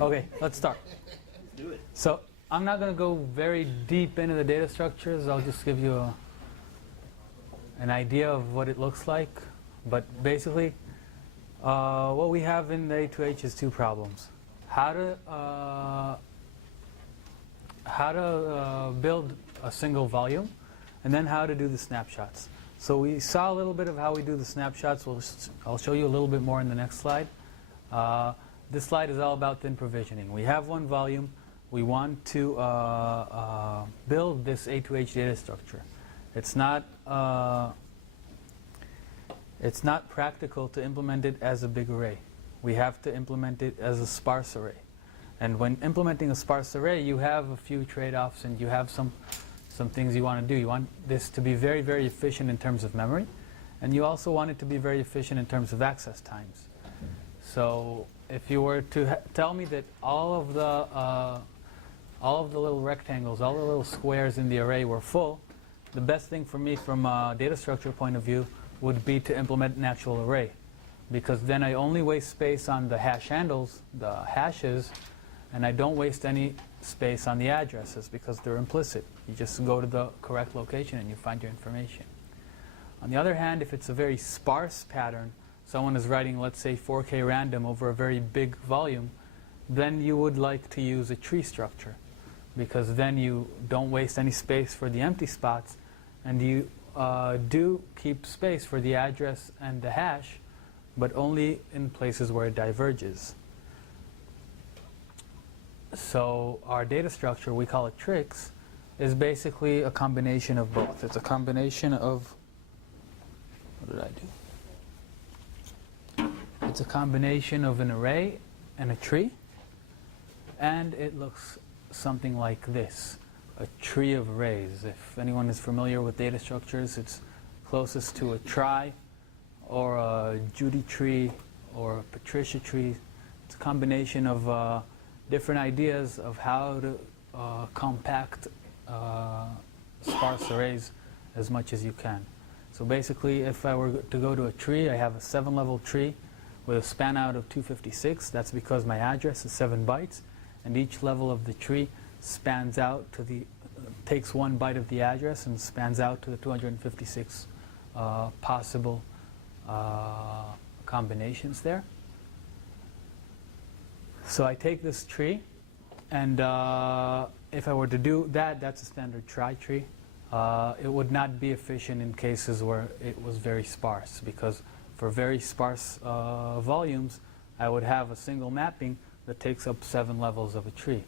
Okay, let's start. Do it. So I'm not going to go very deep into the data structures. I'll just give you an idea of what it looks like. But basically, what we have in the A2H is two problems. How to build a single volume, and then how to do the snapshots. So we saw a little bit of how we do the snapshots. I'll show you a little bit more in the next slide. This slide is all about thin provisioning. We have one volume. We want to build this A2H data structure. It's not practical to implement it as a big array. We have to implement it as a sparse array. And when implementing a sparse array, you have a few trade-offs, and you have some things you want to do. You want this to be very, very efficient in terms of memory, and you also want it to be very efficient in terms of access times. So if you were to tell me that all of the little rectangles, all the little squares in the array were full, the best thing for me from a data structure point of view would be to implement an actual array, because then I only waste space on the hash handles, the hashes, and I don't waste any space on the addresses because they're implicit. You just go to the correct location and you find your information. On the other hand, if it's a very sparse pattern, someone is writing, let's say, 4K random over a very big volume, then you would like to use a tree structure, because then you don't waste any space for the empty spots, and you do keep space for the address and the hash, but only in places where it diverges. So our data structure, we call it tricks, is basically a combination of both. It's a combination of, what did I do? It's a combination of an array and a tree, and it looks something like this, a tree of arrays. If anyone is familiar with data structures, it's closest to a trie, or a Judy tree, or a Patricia tree. It's a combination of different ideas of how to compact sparse arrays as much as you can. So basically, if I were to go to a tree, I have a 7-level tree with a span out of 256. That's because my address is 7 bytes, and each level of the tree spans out to takes 1 byte of the address and spans out to the 256 possible combinations there. So I take this tree, and if I were to do that, that's a standard trie tree. It would not be efficient in cases where it was very sparse, because for very sparse volumes, I would have a single mapping that takes up 7 levels of a tree.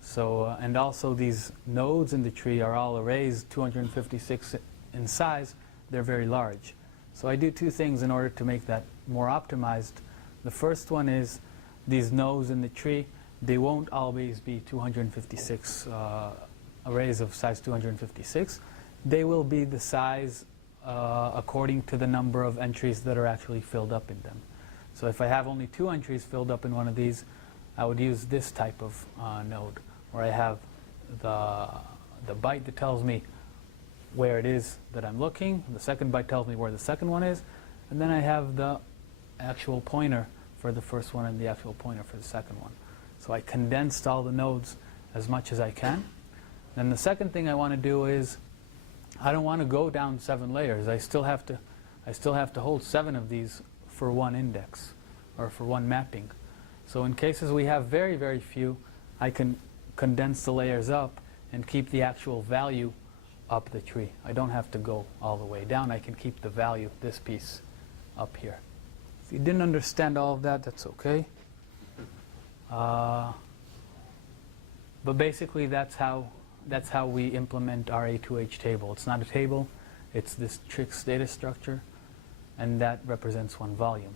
So, and also these nodes in the tree are all arrays 256 in size. They're very large. So I do two things in order to make that more optimized. The first one is these nodes in the tree, they won't always be 256 arrays of size 256. They will be the size according to the number of entries that are actually filled up in them. So if I have only 2 entries filled up in one of these, I would use this type of node, where I have the byte that tells me where it is that I'm looking, the second byte tells me where the second one is, and then I have the actual pointer for the first one and the actual pointer for the second one. So I condensed all the nodes as much as I can. Then the second thing I want to do is, I don't want to go down 7 layers. I still have to hold 7 of these for one index, or for one mapping. So in cases we have very, very few, I can condense the layers up and keep the actual value up the tree. I don't have to go all the way down. I can keep the value, this piece, up here. If you didn't understand all of that, that's okay. But basically, that's how we implement our A2H table. It's not a table. It's this tricks data structure, and that represents one volume.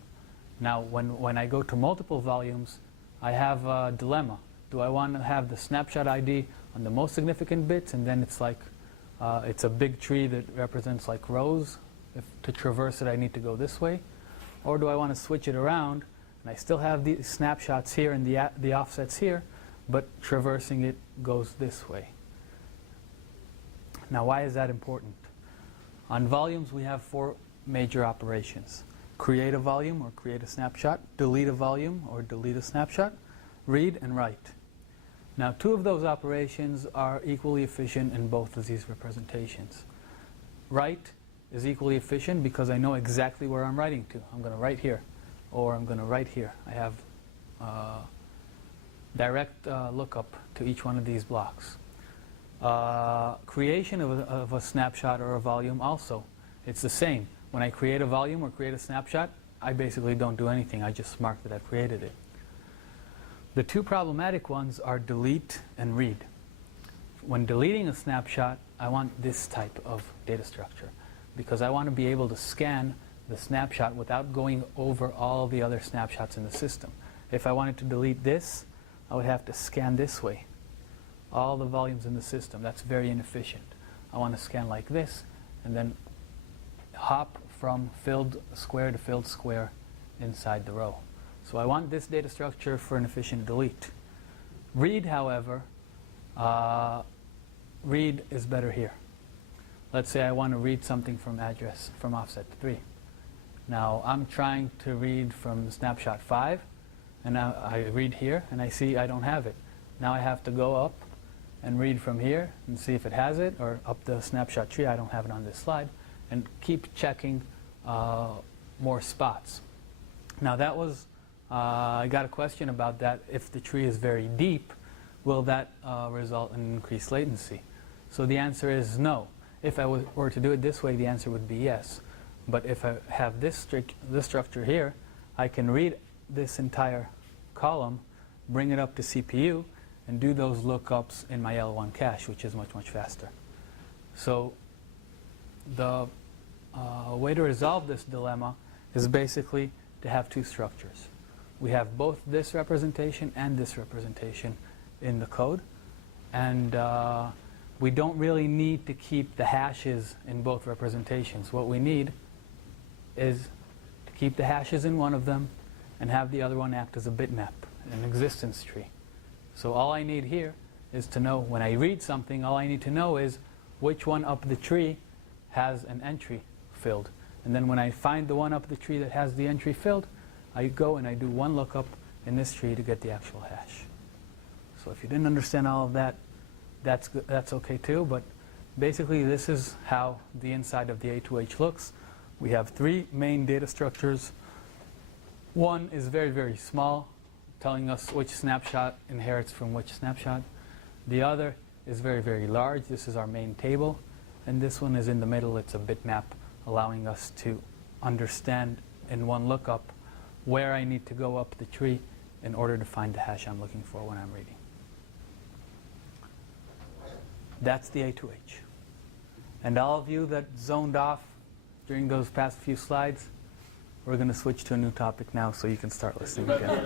Now, when I go to multiple volumes, I have a dilemma. Do I want to have the snapshot ID on the most significant bits, and then it's like it's a big tree that represents like rows? To traverse it, I need to go this way. Or do I want to switch it around, and I still have the snapshots here and the offsets here, but traversing it goes this way? Now, why is that important? On volumes, we have 4 major operations. Create a volume, or create a snapshot. Delete a volume, or delete a snapshot. read and write. Now, two of those operations are equally efficient in both of these representations. Write is equally efficient because I know exactly where I'm writing to. I'm going to write here, or I'm going to write here. I have direct lookup to each one of these blocks. Creation of a snapshot or a volume also. It's the same. When I create a volume or create a snapshot, I basically don't do anything. I just mark that I've created it. The two problematic ones are delete and read. When deleting a snapshot, I want this type of data structure because I want to be able to scan the snapshot without going over all the other snapshots in the system. If I wanted to delete this, I would have to scan this way, all the volumes in the system. That's very inefficient. I want to scan like this and then hop from filled square to filled square inside the row. So I want this data structure for an efficient delete. Read, however, read is better here. Let's say I want to read something from address from offset 3. Now I'm trying to read from snapshot 5, and now I read here and I see I don't have it. Now I have to go up and read from here and see if it has it, or up the snapshot tree. I don't have it on this slide, and keep checking more spots. Now that was I got a question about that. If the tree is very deep, will that result in increased latency? So the answer is no. If I were to do it this way, the answer would be yes. But if I have this structure here, I can read this entire column, bring it up to CPU, and do those lookups in my L1 cache, which is much, much faster. So the way to resolve this dilemma is basically to have two structures. We have both this representation and this representation in the code, and we don't really need to keep the hashes in both representations. What we need is to keep the hashes in one of them and have the other one act as a bitmap, an existence tree. So all I need here is to know when I read something, all I need to know is which one up the tree has an entry filled. And then when I find the one up the tree that has the entry filled, I go and I do one lookup in this tree to get the actual hash. So if you didn't understand all of that, that's okay too. But basically this is how the inside of the A2H looks. We have three main data structures. One is very, very small, telling us which snapshot inherits from which snapshot. The other is very, very large. This is our main table. And this one is in the middle. It's a bitmap, allowing us to understand in one lookup where I need to go up the tree in order to find the hash I'm looking for when I'm reading. That's the A2H. And all of you that zoned off during those past few slides, we're going to switch to a new topic now so you can start listening again.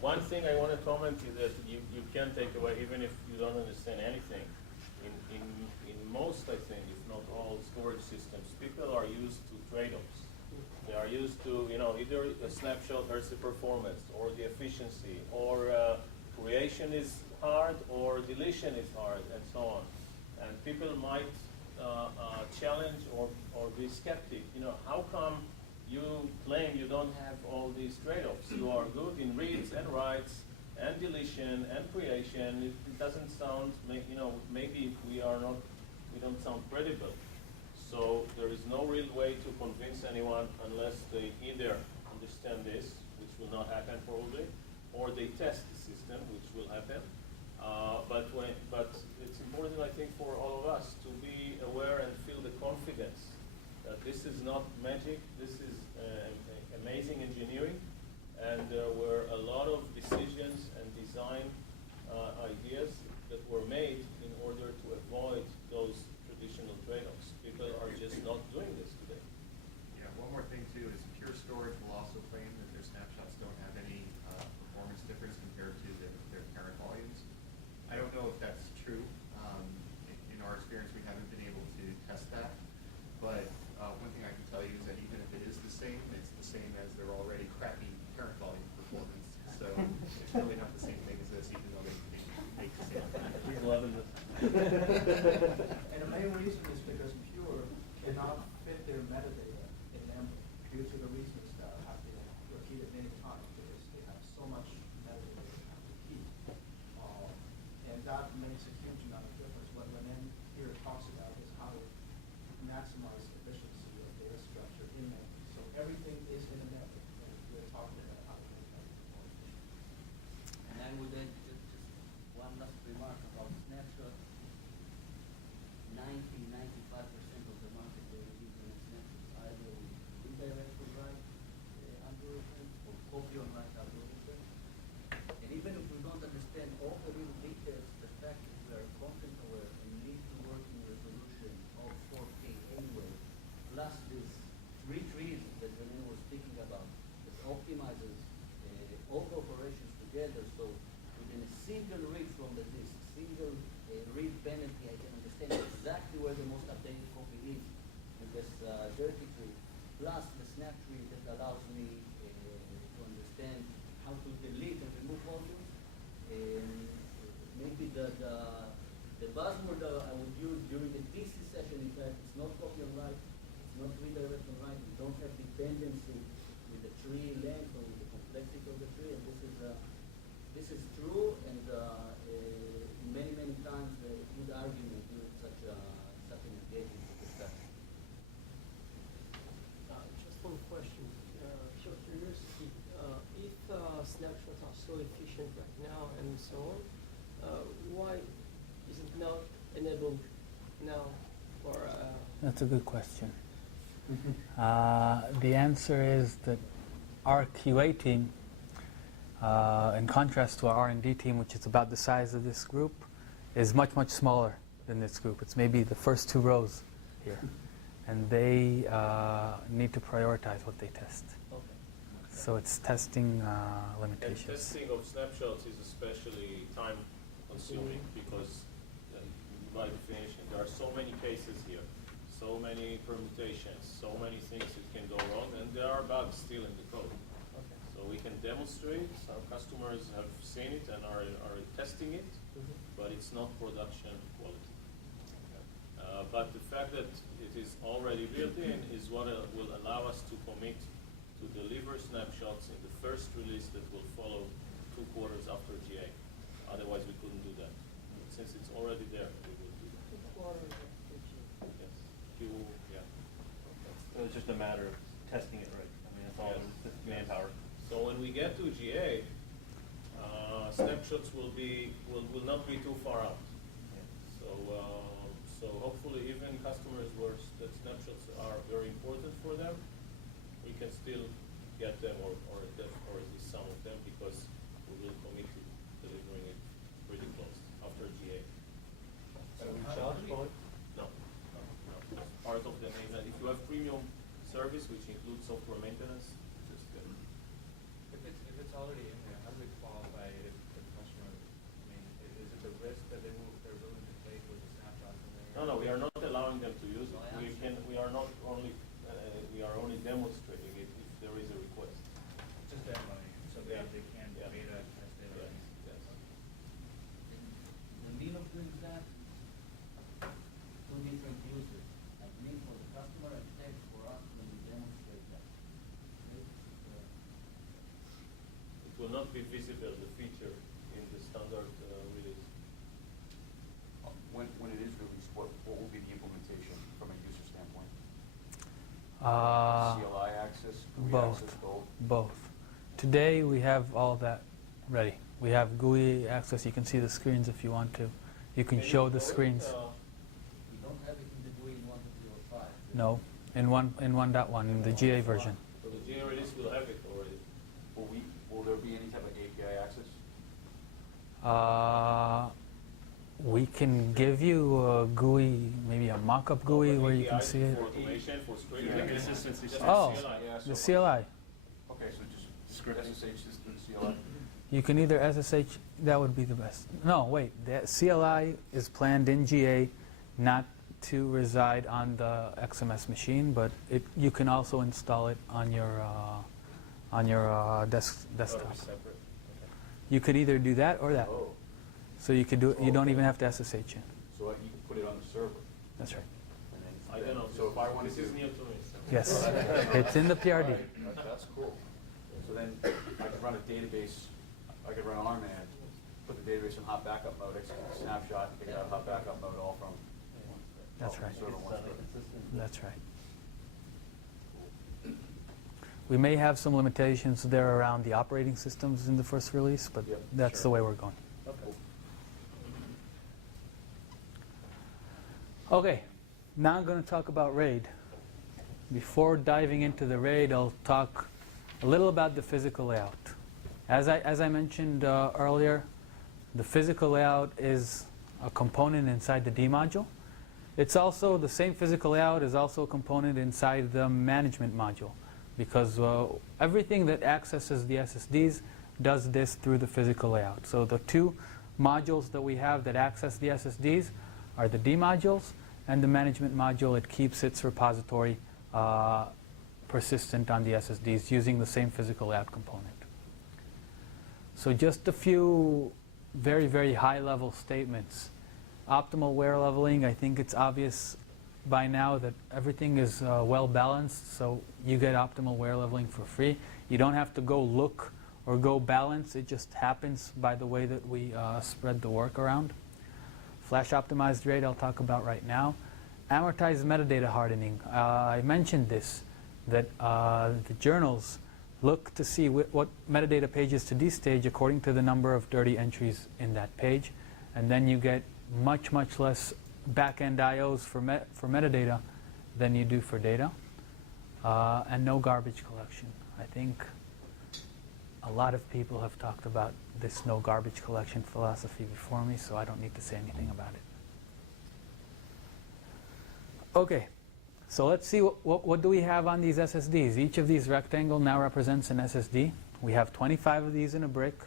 One thing I want to comment is that you can take away, even if you don't understand anything. In most, I think, if not all storage systems, people are used to trade-offs. They are used to, either a snapshot versus the performance, or the efficiency, or creation is hard, or deletion is hard, and so on. And people might challenge or be skeptic. How come you claim you don't have all these trade-offs? You are good in reads and writes and deletion and creation. It doesn't sound, maybe we don't sound credible. So there is no real way to convince anyone unless they either understand this, which will not happen probably, or they test the system, which will happen. But it's important, I think, for all of us to be aware and feel the confidence that this is not magic. This is amazing engineering, and there were a lot of decisions and design ideas that were made in order to avoid those traditional trade-offs. People are just not doing this today. Yeah, one more thing too is Pure Storage will also claim that their snapshots don't have any performance difference compared to their parent volumes. I don't know if that's true. In our experience, we haven't been able to test that. But one thing I can tell you is that even if it is the same, it's the same as their already crappy parent volume performance. So it's really not the same thing as this, even though they make the same thing. He's loving this. And the main reason is because Pure cannot fit their metadata in memory due to the reasons that have been repeated many times, because they have so together. So within a single read from the disk, single read penalty, I can understand exactly where the most updated copy is in this dirty tree, plus the snap tree that allows me to understand how to delete and remove modules. Maybe the buzzword I would use during the DC session is that it's not copy on write, it's not redirect on write, we don't have dependency with the tree length or with the complexity of the tree, and this is true, and many times a good argument during such an engagement to discuss. Just one question, pure curiosity. If snapshots are so efficient right now and so on, why is it not enabled now for? That's a good question. The answer is that our QA team, in contrast to our R&D team, which is about the size of this group, is much smaller than this group. It's maybe the first 2 rows here. And they need to prioritize what they test. Okay. So it's testing And limitations. testing of snapshots is especially time consuming because by definition there are so many cases here, so many permutations, so many things that can go wrong, and there are bugs still in the code. Okay. So we can demonstrate, our customers have seen it and are testing it, but it's not production quality. But the fact that it is already built in is what will allow us to commit to deliver snapshots in the first release that will follow 2 quarters after GA. Otherwise, we couldn't do that. Since it's already there, we will do that. Yes. Yeah. So it's just a matter of testing it right. I mean, that's all. Yes. It's manpower. So when we get to GA, snapshots will not be too far out. So hopefully even customers where that snapshots are very important for them, we can still get them or at least some of them because we will commit to delivering it pretty close after GA. Are we charged for it? No. It's part of the maintenance. If you have premium service, which includes software maintenance, just get it. If it's already in there, how does it qualify if the customer, I mean, is it the risk that they're willing to take with the snapshots in there? No, we are not allowing them to use it. We are only demonstrating it if there is a request. Just that money, so they can Yeah. beta test it. Yes, yes. The mean of doing that, 2 different users. I mean for the customer and tech for us when we demonstrate that. It will not be visible, the feature, in the standard release. When it is released, what will be the implementation from a user standpoint? CLI access, GUI access, both? Both. Today we have all that ready. We have GUI access. You can see the screens if you want to. You can show the screens. We don't have it in the GUI in 1.05. No, in 1.1, in the GA version. So the GA release will have it already. Will there be any type of API access? We can give you a GUI, maybe a mock-up GUI where you can APIs see it. For automation, for screen Yeah, recognition, consistency just Oh, CLI. the CLI. Okay, so just SSH system CLI? You can either SSH, that would be the best. No, wait, the CLI is planned in GA not to reside on the XMS machine, but you can also install it on your desktop. That'll be separate. Okay. You could either do that or that. Oh, So you could do it, you don't even have to SSH in. so you can put it on the server? That's right. and then- I don't know. So if I want This to is do... new to me. So. Yes, it's in the PRD. All right, that's cool. So then I could run a database, I could run RMAN, put the database in hot backup mode, execute the snapshot, and take it out of hot backup mode all from... That's all from right. server one server. That's right. We may have some limitations there around the operating systems in the first release, but Yep, that's sure. the way we're going. Okay. Okay, now I'm going to talk about RAID. Before diving into the RAID, I'll talk a little about the physical layout. As I mentioned earlier, the physical layout is a component inside the D module. It's also, the same physical layout is also a component inside the management module, because everything that accesses the SSDs does this through the physical layout. So the two modules that we have that access the SSDs are the D modules and the management module. It keeps its repository persistent on the SSDs using the same physical layout component. So just a few very, very high-level statements. Optimal wear leveling, I think it's obvious by now that everything is well balanced, so you get optimal wear leveling for free. You don't have to go look or go balance. It just happens by the way that we spread the work around. Flash optimized RAID I'll talk about right now. Amortized metadata hardening. I mentioned this, that the journals look to see what metadata pages to destage according to the number of dirty entries in that page. And then you get much, much less back-end IOs for metadata than you do for data. And no garbage collection. I think a lot of people have talked about this no garbage collection philosophy before me, so I don't need to say anything about it. Okay, so let's see what do we have on these SSDs. Each of these rectangle now represents an SSD. We have 25 of these in a brick.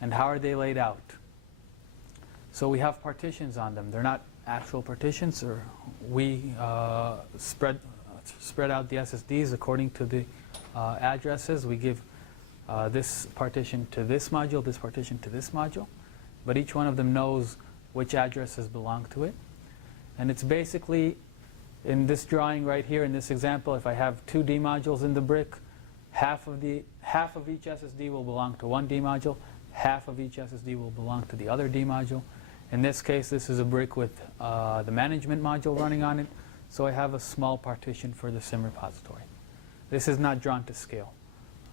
And how are they laid out? So we have partitions on them. They're not actual partitions, or we spread out the SSDs according to the addresses. We give this partition to this module, this partition to this module, but each one of them knows which addresses belong to it. And it's basically, in this drawing right here, in this example, if I have two D modules in the brick, half of each SSD will belong to one D module, half of each SSD will belong to the other D module. In this case, this is a brick with the management module running on it, so I have a small partition for the SIM repository. This is not drawn to scale.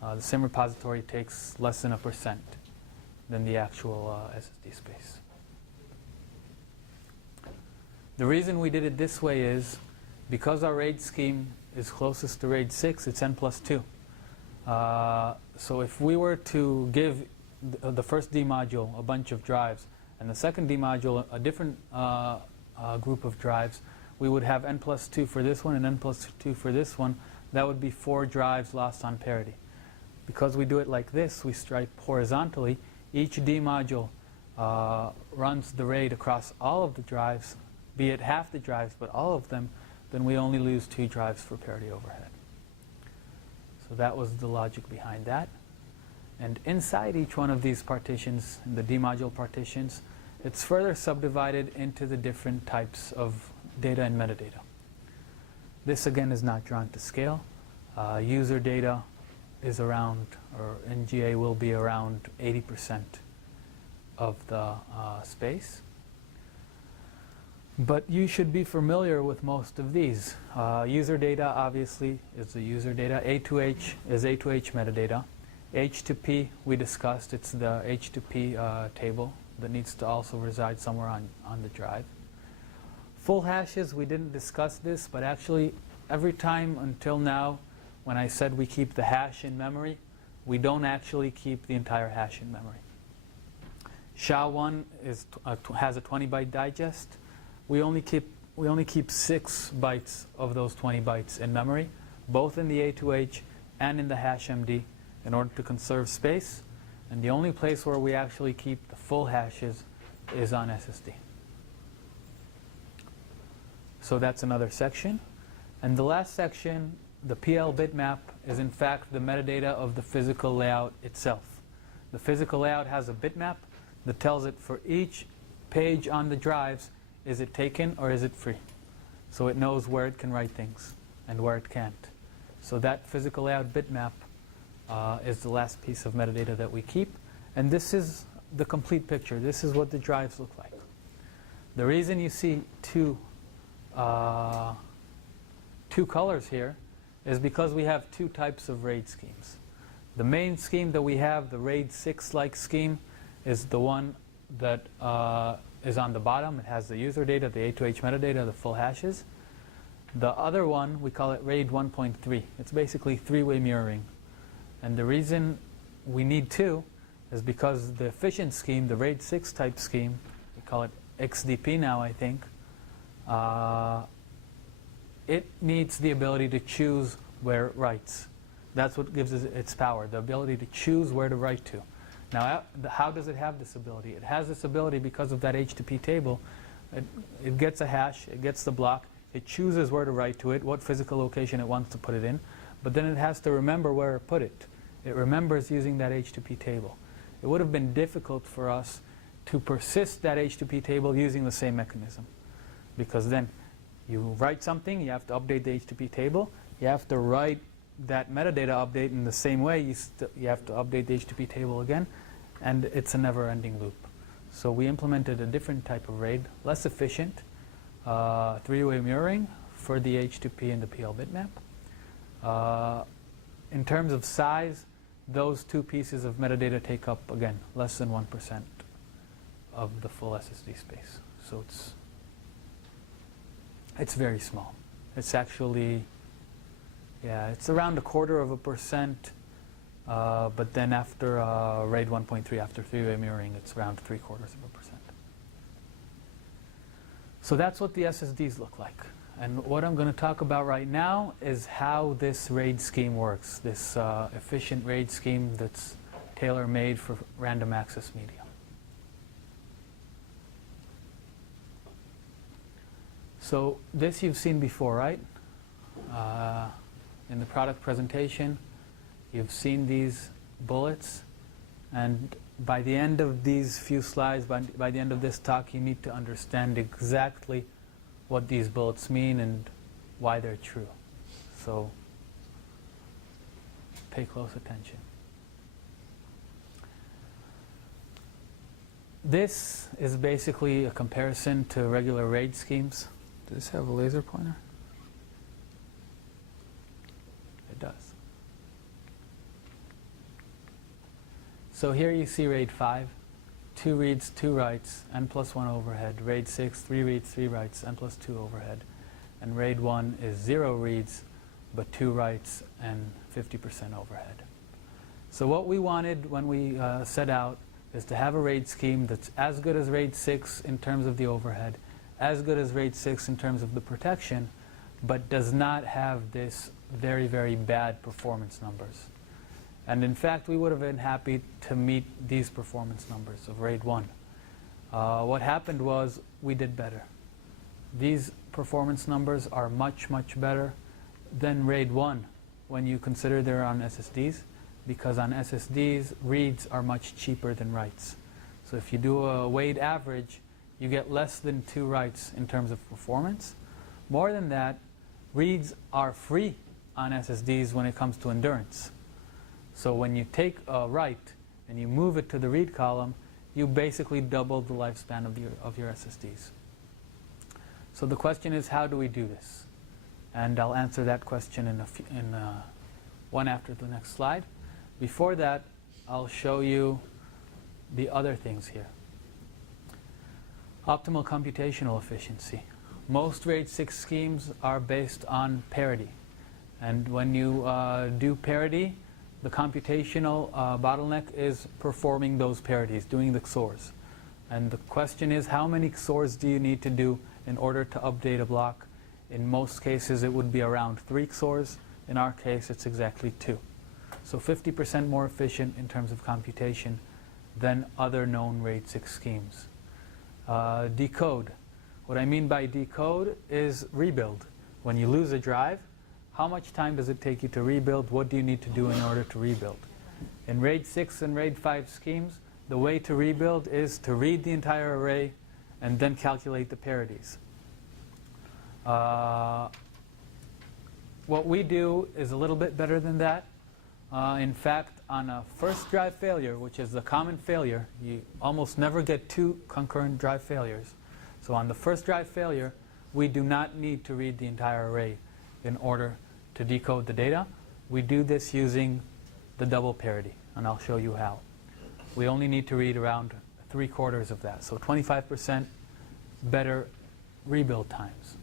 The SIM repository takes less than 1% than the actual SSD space. The reason we did it this way is because our RAID scheme is closest to RAID 6, it's n+2. So if we were to give the first D module a bunch of drives and the second D module a different group of drives, we would have n+2 for this one and n+2 for this one. That would be 4 drives lost on parity. Because we do it like this, we stripe horizontally. Each D module runs the RAID across all of the drives, be it half the drives, but all of them, then we only lose 2 drives for parity overhead. So that was the logic behind that. And inside each one of these partitions, the D module partitions, it's further subdivided into the different types of data and metadata. This again is not drawn to scale. User data is around, or NGA will be around 80% of the space. But you should be familiar with most of these. User data obviously is the user data. A2H is A2H metadata. H2P we discussed, it's the H2P table that needs to also reside somewhere on the drive. Full hashes, we didn't discuss this, but actually every time until now when I said we keep the hash in memory, we don't actually keep the entire hash in memory. SHA-1 has a 20-byte digest. We only keep 6 bytes of those 20 bytes in memory, both in the A2H and in the hash MD, in order to conserve space. And the only place where we actually keep the full hashes is on SSD. So that's another section. And the last section, the PL bitmap, is in fact the metadata of the physical layout itself. The physical layout has a bitmap that tells it for each page on the drives, is it taken or is it free? So it knows where it can write things and where it can't. So that physical layout bitmap is the last piece of metadata that we keep. And this is the complete picture. This is what the drives look like. The reason you see two colors here is because we have 2 types of RAID schemes. The main scheme that we have, the RAID 6-like scheme, is the one that is on the bottom. It has the user data, the A2H metadata, the full hashes. The other one, we call it RAID 1.3. It's basically 3-way mirroring. And the reason we need 2 is because the efficient scheme, the RAID 6 type scheme, we call it XDP now, I think, it needs the ability to choose where it writes. That's what gives it its power, the ability to choose where to write to. Now, how does it have this ability? It has this ability because of that H2P table. It gets a hash, it gets the block, it chooses where to write to it, what physical location it wants to put it in, but then it has to remember where it put it. It remembers using that H2P table. It would have been difficult for us to persist that H2P table using the same mechanism, because then you write something, you have to update the H2P table, you have to write that metadata update in the same way, you have to update the H2P table again, and it's a never-ending loop. So we implemented a different type of RAID, less efficient, three-way mirroring for the H2P and the PL bitmap. In terms of size, those two pieces of metadata take up, again, less than 1% of the full SSD space. So it's very small. It's actually, yeah, it's around 0.25%, but then after RAID 1.3, after three-way mirroring, it's around 0.75%. So that's what the SSDs look like. And what I'm going to talk about right now is how this RAID scheme works, this efficient RAID scheme that's tailor-made for random access media. So this you've seen before, right? In the product presentation, you've seen these bullets, and by the end of these few slides, by the end of this talk, you need to understand exactly what these bullets mean and why they're true. So pay close attention. This is basically a comparison to regular RAID schemes. Does this have a laser pointer? It does. So here you see RAID 5, 2 reads, 2 writes, n+1 overhead. RAID 6, 3 reads, 3 writes, n+2 overhead. And RAID 1 is 0 reads, but 2 writes and 50% overhead. So what we wanted when we set out is to have a RAID scheme that's as good as RAID 6 in terms of the overhead, as good as RAID 6 in terms of the protection, but does not have this very, very bad performance numbers. And in fact, we would have been happy to meet these performance numbers of RAID 1. What happened was we did better. These performance numbers are much, much better than RAID 1 when you consider they're on SSDs, because on SSDs, reads are much cheaper than writes. So if you do a weighted average, you get less than 2 writes in terms of performance. More than that, reads are free on SSDs when it comes to endurance. So when you take a write and you move it to the read column, you basically double the lifespan of your SSDs. So the question is, how do we do this? And I'll answer that question in one after the next slide. Before that, I'll show you the other things here. Optimal computational efficiency. Most RAID 6 schemes are based on parity. And when you do parity, the computational bottleneck is performing those parities, doing the XORs. And the question is, how many XORs do you need to do in order to update a block? In most cases, it would be around 3 XORs. In our case, it's exactly 2. So 50% more efficient in terms of computation than other known RAID 6 schemes. Decode. What I mean by decode is rebuild. When you lose a drive, how much time does it take you to rebuild? What do you need to do in order to rebuild? In RAID 6 and RAID 5 schemes, the way to rebuild is to read the entire array and then calculate the parities. What we do is a little bit better than that. In fact, on a first drive failure, which is the common failure, you almost never get 2 concurrent drive failures. So on the first drive failure, we do not need to read the entire array in order to decode the data. We do this using the double parity, and I'll show you how. We only need to read around 3/4 of that, so 25% better rebuild times.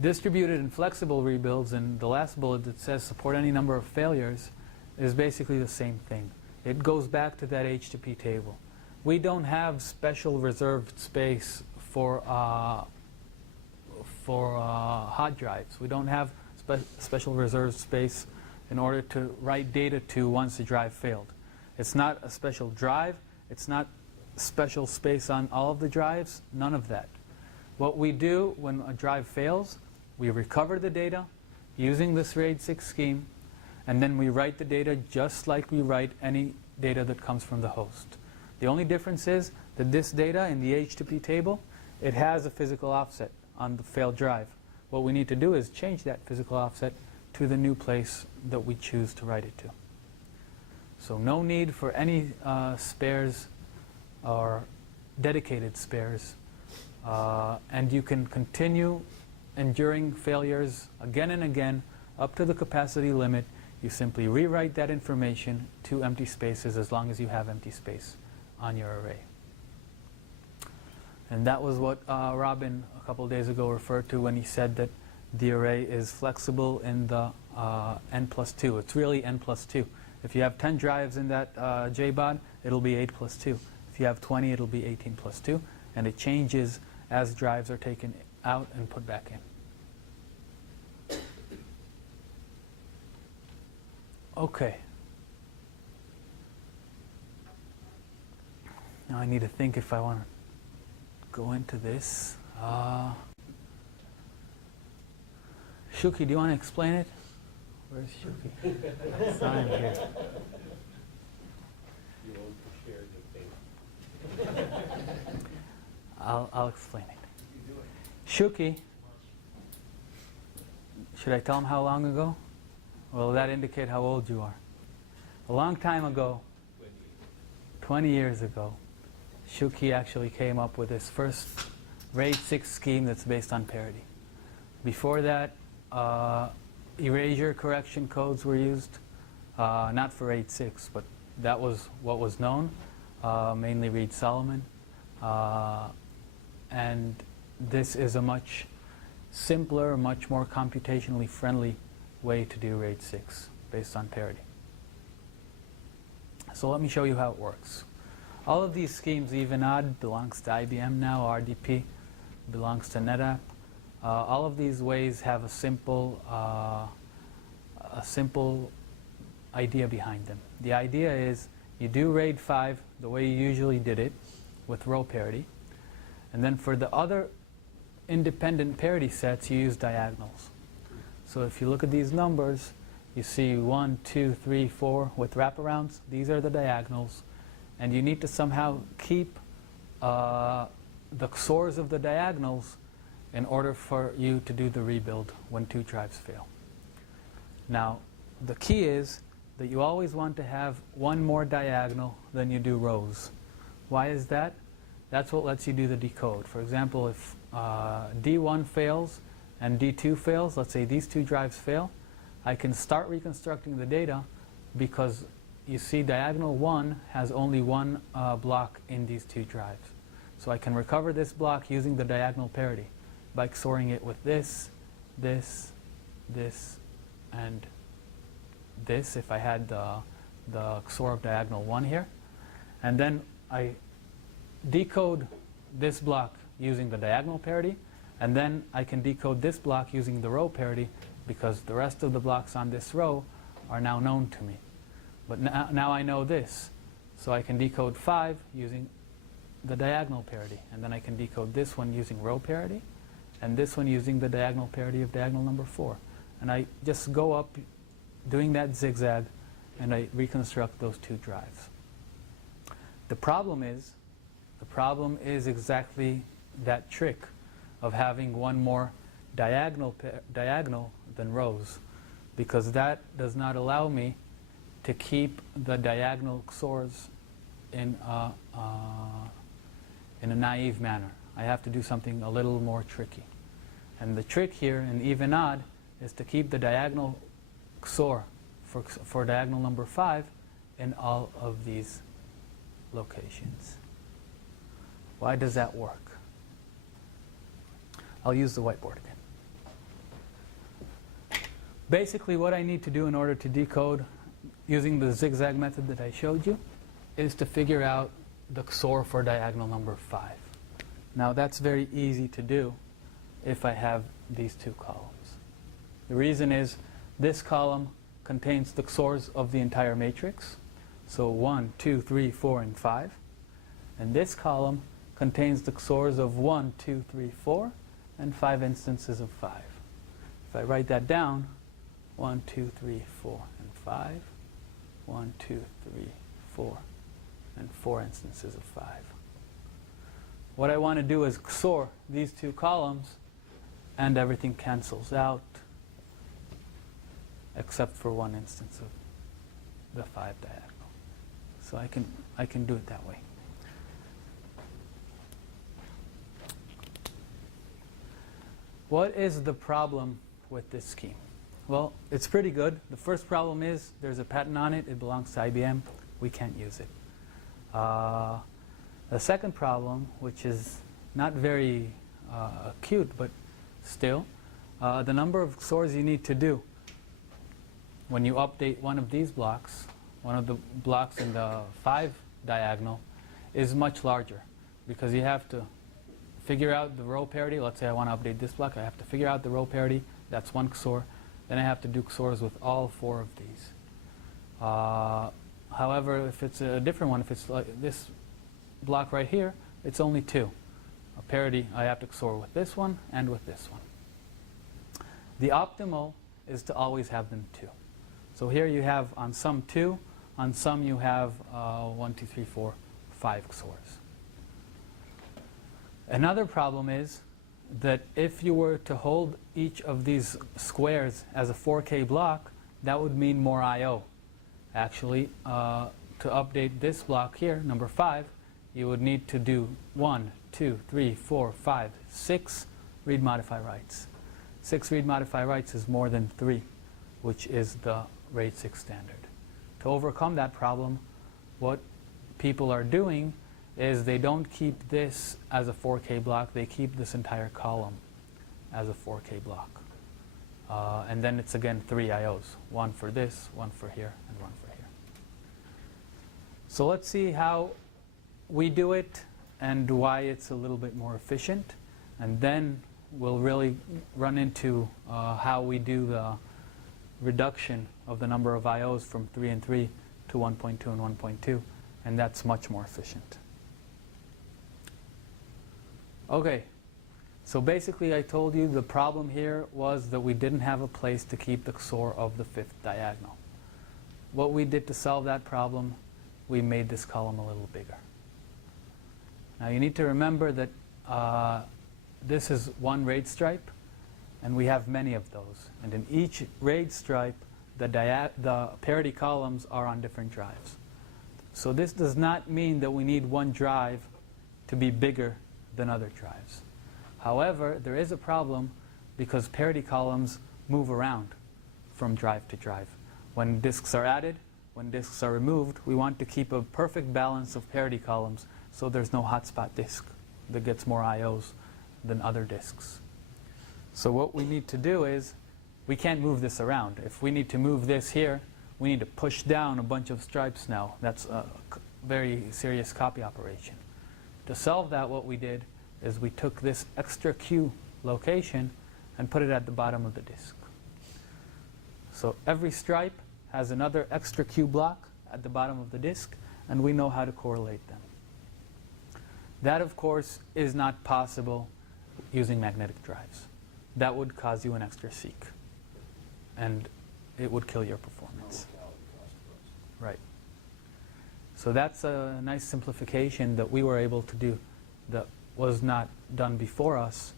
Distributed and flexible rebuilds, and the last bullet that says support any number of failures, is basically the same thing. It goes back to that H2P table. We don't have special reserved space for hot drives. We don't have special reserved space in order to write data to once the drive failed. It's not a special drive. It's not special space on all of the drives. None of that. What we do when a drive fails, we recover the data using this RAID 6 scheme, and then we write the data just like we write any data that comes from the host. The only difference is that this data in the H2P table, it has a physical offset on the failed drive. What we need to do is change that physical offset to the new place that we choose to write it to. So no need for any spares or dedicated spares. And you can continue enduring failures again and again up to the capacity limit. You simply rewrite that information to empty spaces as long as you have empty space on your array. And that was what Robin a couple of days ago referred to when he said that the array is flexible in the n+2. It's really n+2. If you have 10 drives in that JBOD, it'll be 8+2. If you have 20, it'll be 18+2. And it changes as drives are taken out and put back in. Okay. Now I need to think if I want to go into this. Shuki, do you want to explain it? Where's Shuki? It's not in here. You want to share your thing. I'll explain it. Shuki, should I tell him how long ago? Will that indicate how old you are? A long time ago, 20 years ago, Shuki actually came up with his first RAID 6 scheme that's based on parity. Before that, erasure correction codes were used, not for RAID 6, but that was what was known, mainly Reed-Solomon. And this is a much simpler, much more computationally friendly way to do RAID 6 based on parity. So let me show you how it works. All of these schemes, even odd, belongs to IBM now. RDP belongs to NetApp. All of these ways have a simple idea behind them. The idea is you do RAID 5 the way you usually did it, with row parity. And then for the other independent parity sets, you use diagonals. So if you look at these numbers, you see 1, 2, 3, 4 with wraparounds. These are the diagonals. And you need to somehow keep the XORs of the diagonals in order for you to do the rebuild when 2 drives fail. Now, the key is that you always want to have one more diagonal than you do rows. Why is that? That's what lets you do the decode. For example, if D1 fails and D2 fails, let's say these 2 drives fail, I can start reconstructing the data because you see diagonal 1 has only one block in these 2 drives. So I can recover this block using the diagonal parity by XORing it with this, this, and this if I had the XOR of diagonal 1 here. And then I decode this block using the diagonal parity, and then I can decode this block using the row parity because the rest of the blocks on this row are now known to me. But now I know this, so I can decode 5 using the diagonal parity, and then I can decode this one using row parity, and this one using the diagonal parity of diagonal number 4. And I just go up doing that zigzag, and I reconstruct those 2 drives. The problem is exactly that trick of having one more diagonal than rows, because that does not allow me to keep the diagonal XORs in a naive manner. I have to do something a little more tricky. And the trick here in even odd is to keep the diagonal XOR for diagonal number 5 in all of these locations. Why does that work? I'll use the whiteboard again. Basically, what I need to do in order to decode using the zigzag method that I showed you is to figure out the XOR for diagonal number 5. Now, that's very easy to do if I have these 2 columns. The reason is this column contains the XORs of the entire matrix. So 1, 2, 3, 4, and 5. And this column contains the XORs of 1, 2, 3, 4, and 5 instances of 5. If I write that down, 1, 2, 3, 4, and 5. 1, 2, 3, 4, and 4 instances of 5. What I want to do is XOR these two columns, and everything cancels out except for one instance of the 5 diagonal. So I can do it that way. What is the problem with this scheme? Well, it's pretty good. The first problem is there's a patent on it. It belongs to IBM. We can't use it. The second problem, which is not very acute, but still, the number of XORs you need to do when you update one of these blocks, one of the blocks in the 5 diagonal, is much larger, because you have to figure out the row parity. Let's say I want to update this block. I have to figure out the row parity. That's one XOR. Then I have to do XORs with all 4 of these. However, if it's a different one, if it's like this block right here, it's only 2. A parity, I have to XOR with this one and with this one. The optimal is to always have them 2. So here you have on some 2, on some you have 1, 2, 3, 4, 5 XORs. Another problem is that if you were to hold each of these squares as a 4K block, that would mean more I/O. Actually, to update this block here, number 5, you would need to do 1, 2, 3, 4, 5, 6 read modify writes. 6 read modify writes is more than 3, which is the RAID 6 standard. To overcome that problem, what people are doing is they don't keep this as a 4K block, they keep this entire column as a 4K block. And then it's again 3 IOs, 1 for this, 1 for here, and 1 for here. So let's see how we do it and why it's a little bit more efficient. And then we'll really run into how we do the reduction of the number of IOs from 3 and 3 to 1.2 and 1.2, and that's much more efficient. Okay, so basically I told you the problem here was that we didn't have a place to keep the XOR of the 5th diagonal. What we did to solve that problem, we made this column a little bigger. Now you need to remember that this is one RAID stripe, and we have many of those. And in each RAID stripe, the parity columns are on different drives. So this does not mean that we need one drive to be bigger than other drives. However, there is a problem because parity columns move around from drive to drive. When disks are added, when disks are removed, we want to keep a perfect balance of parity columns so there's no hotspot disk that gets more IOs than other disks. So what we need to do is, we can't move this around. If we need to move this here, we need to push down a bunch of stripes now. That's a very serious copy operation. To solve that, what we did is we took this extra Q location and put it at the bottom of the disk. So every stripe has another extra Q block at the bottom of the disk, and we know how to correlate them. That, of course, is not possible using magnetic drives. That would cause you an extra seek, and it would kill your performance. Right. So that's a nice simplification that we were able to do that was not done before us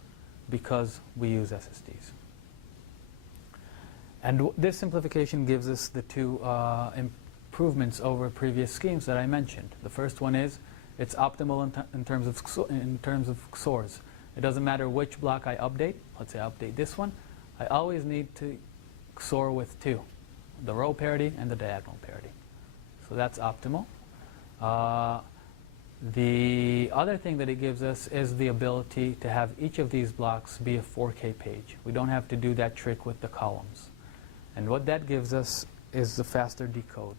because we use SSDs. And this simplification gives us the 2 improvements over previous schemes that I mentioned. The first one is it's optimal in terms of XORs. It doesn't matter which block I update. Let's say I update this one. I always need to XOR with 2, the row parity and the diagonal parity. So that's optimal. The other thing that it gives us is the ability to have each of these blocks be a 4K page. We don't have to do that trick with the columns. And what that gives us is the faster decode.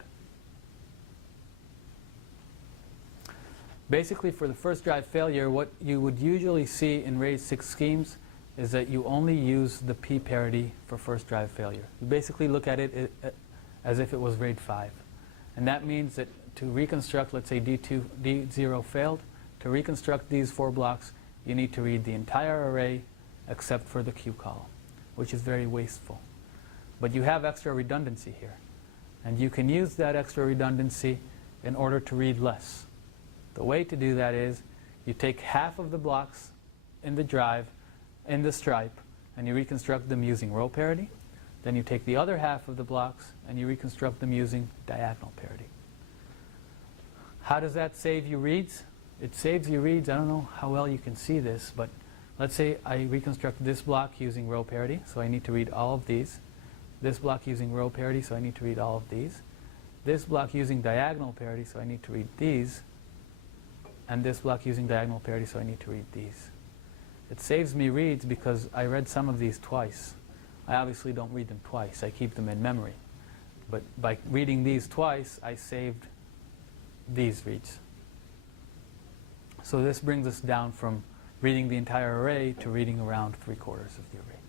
Basically, for the first drive failure, what you would usually see in RAID 6 schemes is that you only use the P parity for first drive failure. You basically look at it as if it was RAID 5. And that means that to reconstruct, let's say D0 failed, to reconstruct these 4 blocks, you need to read the entire array except for the Q column, which is very wasteful. But you have extra redundancy here. And you can use that extra redundancy in order to read less. The way to do that is you take half of the blocks in the drive, in the stripe, and you reconstruct them using row parity. Then you take the other half of the blocks and you reconstruct them using diagonal parity. How does that save you reads? It saves you reads, I don't know how well you can see this, but let's say I reconstruct this block using row parity, so I need to read all of these. This block using row parity, so I need to read all of these. This block using diagonal parity, so I need to read these. And this block using diagonal parity, so I need to read these. It saves me reads because I read some of these twice. I obviously don't read them twice. I keep them in memory. But by reading these twice, I saved these reads. So this brings us down from reading the entire array to reading around 3/4 of the array.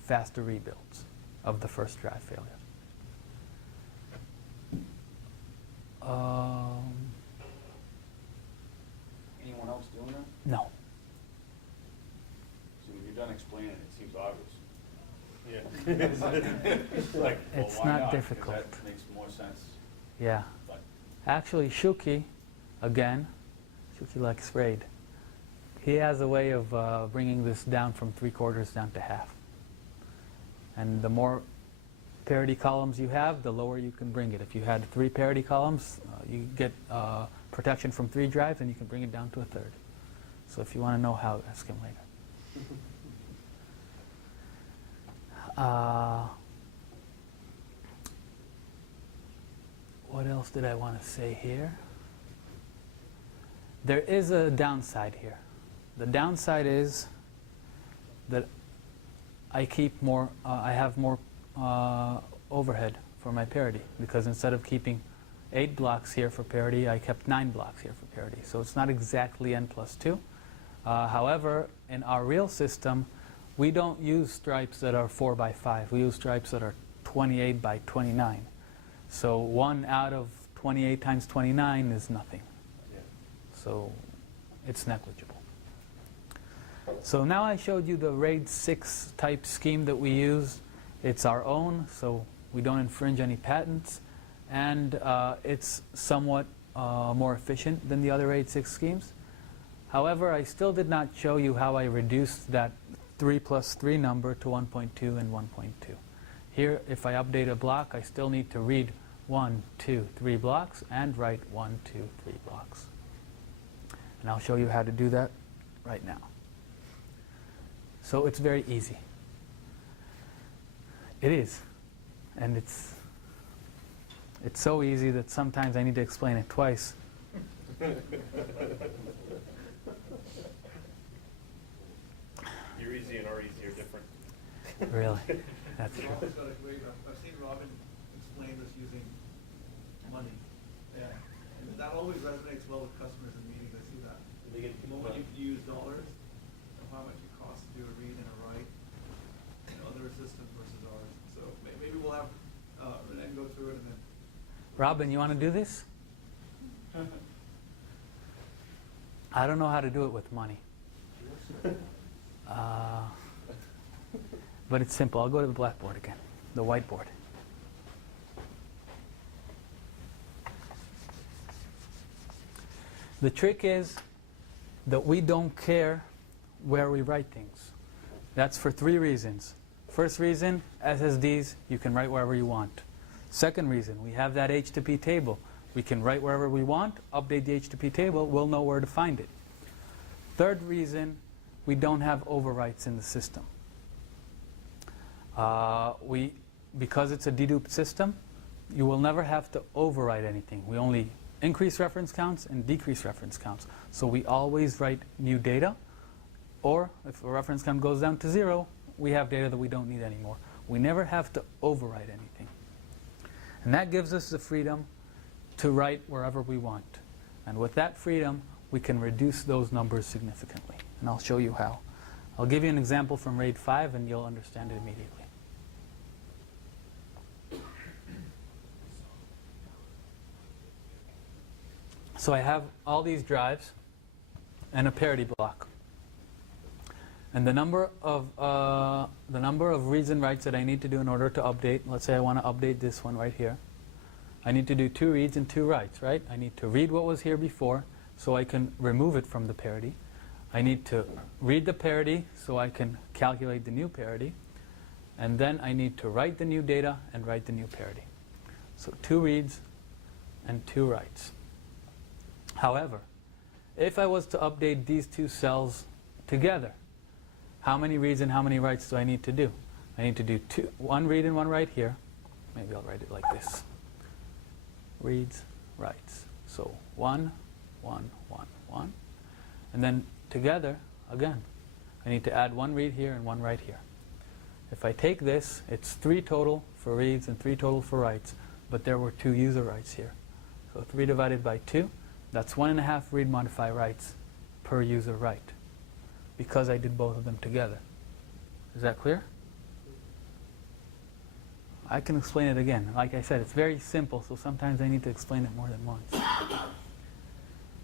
Faster rebuilds of the first drive failure. Anyone else doing that? No. So when you're done explaining it, it seems obvious. Yeah. It's like, well, It's why not 'Cause difficult. that makes more sense. Yeah. But Actually, Shuki, again, Shuki likes RAID. He has a way of bringing this down from 3/4 down to half. And the more parity columns you have, the lower you can bring it. If you had 3 parity columns, you get protection from 3 drives, and you can bring it down to 1/3. So if you want to know how, ask him later. What else did I want to say here? There is a downside here. The downside is that I have more overhead for my parity, because instead of keeping 8 blocks here for parity, I kept 9 blocks here for parity. So it's not exactly n+2. However, in our real system, we don't use stripes that are 4x5. We use stripes that are 28x29. So 1 out of 28 times 29 is nothing. So it's negligible. So now I showed you the RAID 6 type scheme that we use. It's our own, so we don't infringe any patents. And it's somewhat more efficient than the other RAID 6 schemes. However, I still did not show you how I reduced that 3 + 3 number to 1.2 and 1.2. Here, if I update a block, I still need to read 1, 2, 3 blocks and write 1, 2, 3 blocks. And I'll show you how to do that right now. So it's very easy. It is. And it's so easy that sometimes I need to explain it twice. Your easy and our easy are different. Really. That's true. Robin's got a great, I've seen Robin explain this using money. Yeah. And that always resonates well with customers in meetings, I see that. The moment you use dollars, of how much it costs to do a read and a write, other systems versus ours. So maybe we'll have Renan go through it and then. Robin, you want to do this? I don't know how to do it with money. But it's simple. I'll go to the blackboard again, the whiteboard. The trick is that we don't care where we write things. That's for 3 reasons. First reason, SSDs, you can write wherever you want. Second reason, we have that HTTP table. We can write wherever we want, update the HTTP table, we'll know where to find it. Third reason, we don't have overwrites in the system. Because it's a deduped system, you will never have to overwrite anything. We only increase reference counts and decrease reference counts. So we always write new data, or if a reference count goes down to 0, we have data that we don't need anymore. We never have to overwrite anything. And that gives us the freedom to write wherever we want. And with that freedom, we can reduce those numbers significantly. And I'll show you how. I'll give you an example from RAID 5 and you'll understand it immediately. So I have all these drives and a parity block. And the number of reads and writes that I need to do in order to update, let's say I want to update this one right here. I need to do 2 reads and 2 writes, right? I need to read what was here before so I can remove it from the parity. I need to read the parity so I can calculate the new parity. And then I need to write the new data and write the new parity. So 2 reads and 2 writes. However, if I was to update these 2 cells together, how many reads and how many writes do I need to do? I need to do 1 read and 1 write here. Maybe I'll write it like this. Reads, writes. So 1, 1, 1, 1. And then together, again, I need to add 1 read here and 1 write here. If I take this, it's 3 total for reads and 3 total for writes, but there were 2 user writes here. So 3 divided by 2, that's 1.5 read modify writes per user write, because I did both of them together. Is that clear? I can explain it again. Like I said, it's very simple, so sometimes I need to explain it more than once.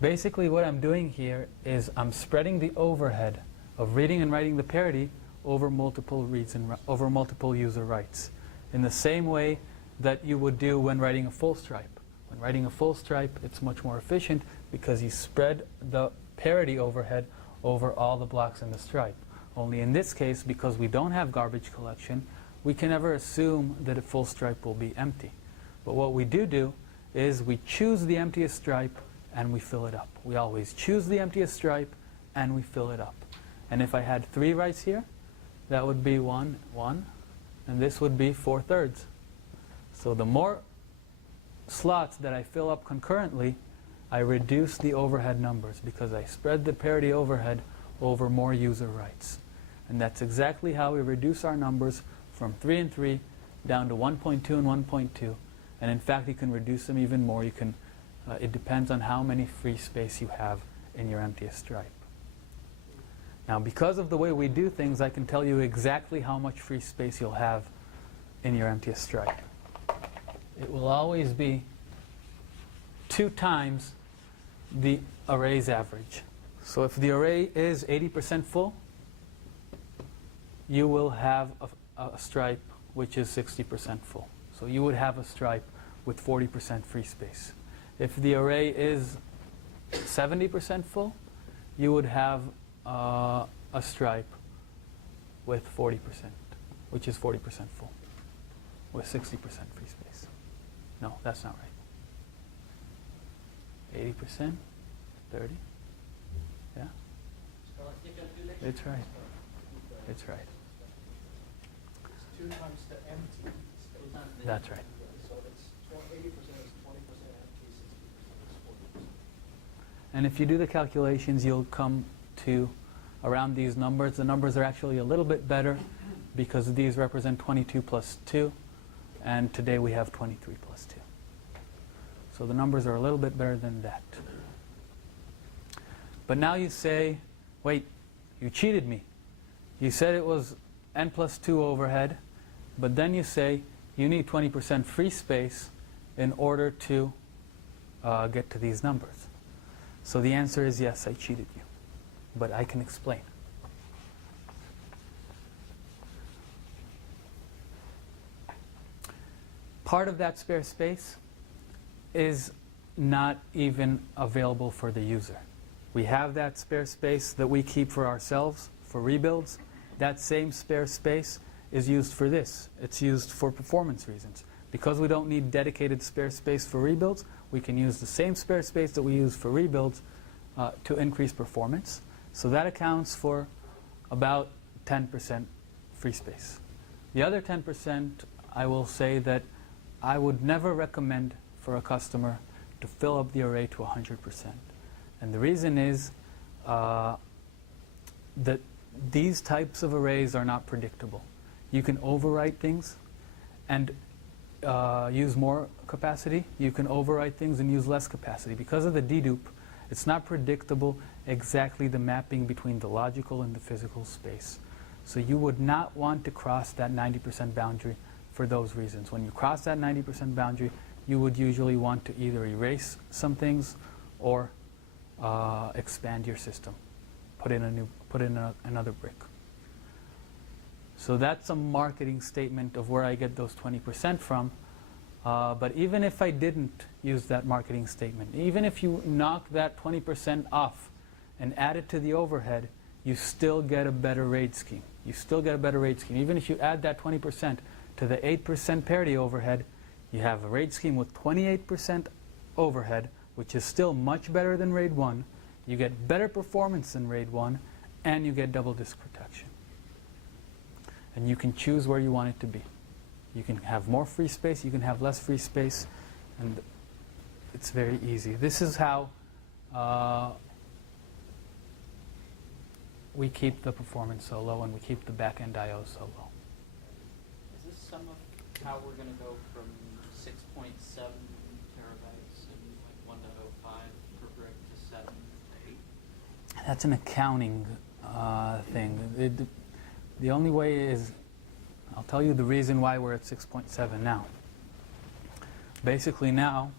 Basically what I'm doing here is I'm spreading the overhead of reading and writing the parity over multiple reads and over multiple user writes, in the same way that you would do when writing a full stripe. When writing a full stripe, it's much more efficient because you spread the parity overhead over all the blocks in the stripe. Only in this case, because we don't have garbage collection, we can never assume that a full stripe will be empty. But what we do is we choose the emptiest stripe and we fill it up. We always choose the emptiest stripe and we fill it up. And if I had 3 writes here, that would be 1, 1, and this would be 4/3. So the more slots that I fill up concurrently, I reduce the overhead numbers because I spread the parity overhead over more user writes. And that's exactly how we reduce our numbers from 3 and 3 down to 1.2 and 1.2. And in fact, you can reduce them even more. You can, it depends on how many free space you have in your emptiest stripe. Now, because of the way we do things, I can tell you exactly how much free space you'll have in your emptiest stripe. It will always be 2 times the array's average. So if the array is 80% full, you will have a stripe which is 60% full. So you would have a stripe with 40% free space. If the array is 70% full, you would have a stripe with 40%, which is 40% full, with 60% free space. No, that's not right. 80%, 30, yeah? It's right. It's right. It's 2 times the empty space. That's right. So it's 80% is 20% empty, 60% is 40%. And if you do the calculations, you'll come to around these numbers. The numbers are actually a little bit better because these represent 22 plus 2, and today we have 23 plus 2. So the numbers are a little bit better than that. But now you say, wait, you cheated me. You said it was n plus 2 overhead, but then you say you need 20% free space in order to get to these numbers. So the answer is yes, I cheated you. But I can explain. Part of that spare space is not even available for the user. We have that spare space that we keep for ourselves, for rebuilds. That same spare space is used for this. It's used for performance reasons. Because we don't need dedicated spare space for rebuilds, we can use the same spare space that we use for rebuilds to increase performance. So that accounts for about 10% free space. The other 10%, I will say that I would never recommend for a customer to fill up the array to 100%. And the reason is that these types of arrays are not predictable. You can overwrite things and use more capacity. You can overwrite things and use less capacity. Because of the dedupe, it's not predictable exactly the mapping between the logical and the physical space. So you would not want to cross that 90% boundary for those reasons. When you cross that 90% boundary, you would usually want to either erase some things or expand your system, put in another brick. So that's a marketing statement of where I get those 20% from. But even if I didn't use that marketing statement, even if you knock that 20% off and add it to the overhead, you still get a better RAID scheme. You still get a better RAID scheme. Even if you add that 20% to the 8% parity overhead, you have a RAID scheme with 28% overhead, which is still much better than RAID 1. You get better performance than RAID 1, and you get double disk protection. And you can choose where you want it to be. You can have more free space, you can have less free space, and it's very easy. This is how we keep the performance so low and we keep the back-end I/O so low. Is this some of how we're going to go from 6.7 terabytes and like 1.05 per brick to 7 to 8? That's an accounting thing. The only way is, I'll tell you the reason why we're at 6.7 now. Basically now,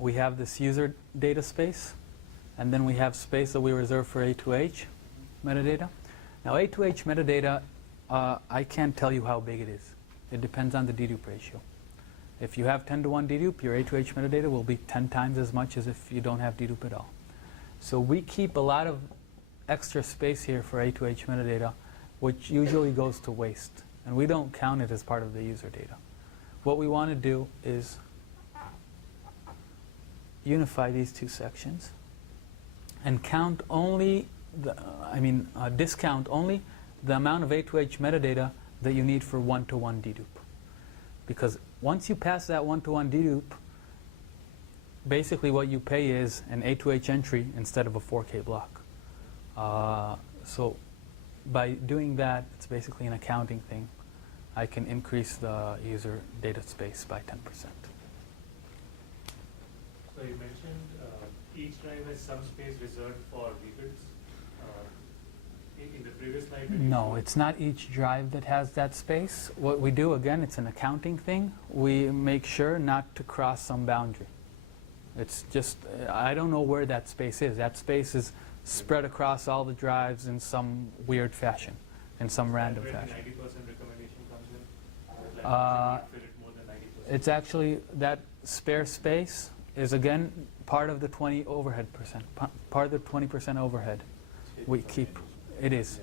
we have this user data space, and then we have space that we reserve for A2H metadata. Now A2H metadata, I can't tell you how big it is. It depends on the dedupe ratio. If you have 10:1 dedupe, your A2H metadata will be 10 times as much as if you don't have dedupe at all. So we keep a lot of extra space here for A2H metadata, which usually goes to waste. And we don't count it as part of the user data. What we want to do is unify these two sections and count only, discount only the amount of A2H metadata that you need for 1-to-1 dedupe. Because once you pass that 1-to-1 dedupe, basically what you pay is an A2H entry instead of a 4K block. So by doing that, it's basically an accounting thing. I can increase the user data space by 10%. So you mentioned each drive has some space reserved for rebuilds. In the previous slide, No, it's not each drive that has that space. What we do, again, it's an accounting thing. We make sure not to cross some boundary. It's just, I don't know where that space is. That space is spread across all the drives in some weird fashion, in some random where the fashion. 90% recommendation comes in? Like, should we fit it more than 90%? It's actually, that spare space is again part of the 20 overhead percent, part of the 20% overhead we keep. It is.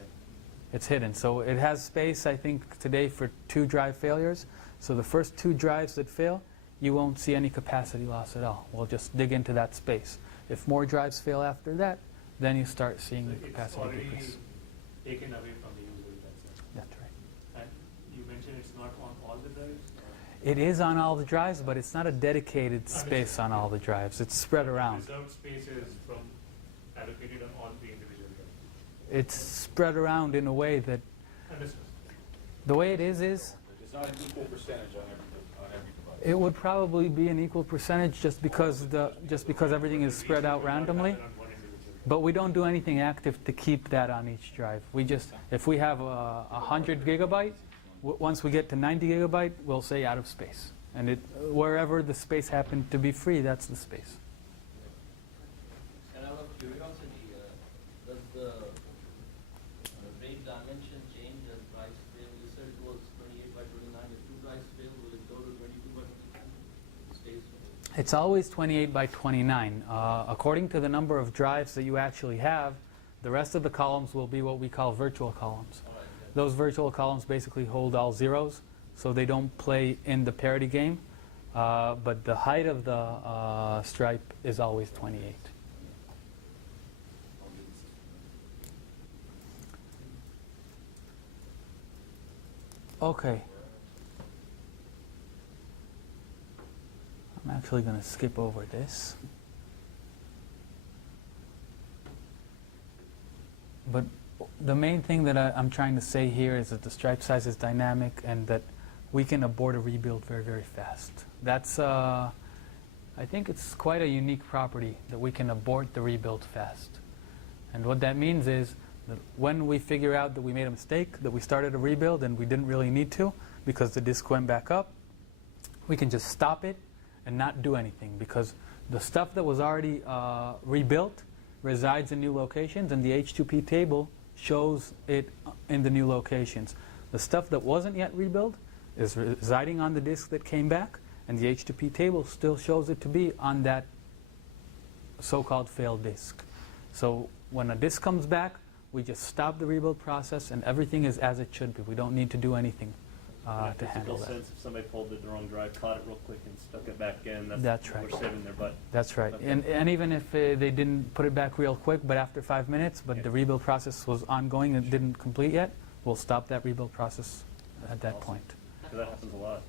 It's hidden. So it has space, I think, today for 2 drive failures. So the first 2 drives that fail, you won't see any capacity loss at all. We'll just dig into that space. If more drives fail after that, then you start seeing So the capacity it's already decrease. taken away from the user, that's it. That's right. And you mentioned it's not on all the drives? It is on all the drives, but it's not a dedicated space on all the drives. It's spread around. Reserved space is from allocated on all the individual drives. It's spread around in a way that Understood. the way it is It's not an equal percentage on every device. it would probably be an equal percentage just because everything is spread out randomly. On one individual. But we don't do anything active to keep that on each drive. We just, if we have 100 gigabyte, once we get to 90 gigabyte, we'll say out of space. And wherever the space happened to be free, that's the space. And out of curiosity, does the RAID dimension change as drives fail? You said it was 28 by 29. If 2 drives fail, will it go to 22 by 22? Stays. It's always 28 by 29. According to the number of drives that you actually have, the rest of the columns will be what we call virtual columns. All right. Those virtual columns basically hold all zeros, so they don't play in the parity game. But the height of the stripe is always 28. Okay. I'm actually going to skip over this. But the main thing that I'm trying to say here is that the stripe size is dynamic and that we can abort a rebuild very, very fast. That's, I think it's quite a unique property that we can abort the rebuild fast. And what that means is that when we figure out that we made a mistake, that we started a rebuild and we didn't really need to because the disk went back up, we can just stop it and not do anything because the stuff that was already rebuilt resides in new locations, and the H2P table shows it in the new locations. The stuff that wasn't yet rebuilt is residing on the disk that came back, and the H2P table still shows it to be on that so-called failed disk. So when a disk comes back, we just stop the rebuild process, and everything is as it should be. We don't need to do anything to handle that. Sense if somebody pulled the wrong drive, caught it real quick and stuck it back in, That's right. We're saving their butt. That's right. Okay. And even if they didn't put it back real quick, but after 5 minutes, but the rebuild process was ongoing and didn't complete yet, we'll stop that rebuild process at that point. So that happens a lot.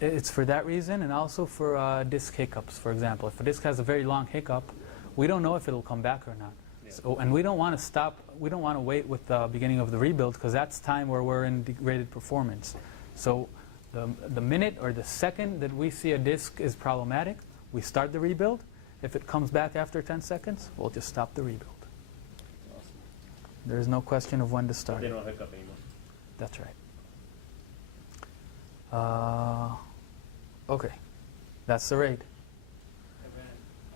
It's for that reason, and also for disk hiccups. For example, if a disk has a very long hiccup, we don't know if it'll come back or not. Yeah. So, and we don't want to stop. We don't want to wait with the beginning of the rebuild, because that's time where we're in degraded performance. So the minute or the second that we see a disk is problematic, we start the rebuild. If it comes back after 10 seconds, we'll just stop the rebuild. Awesome. There's no question of when to start. They don't hiccup anymore. That's right. Okay, that's the rate. Hey man,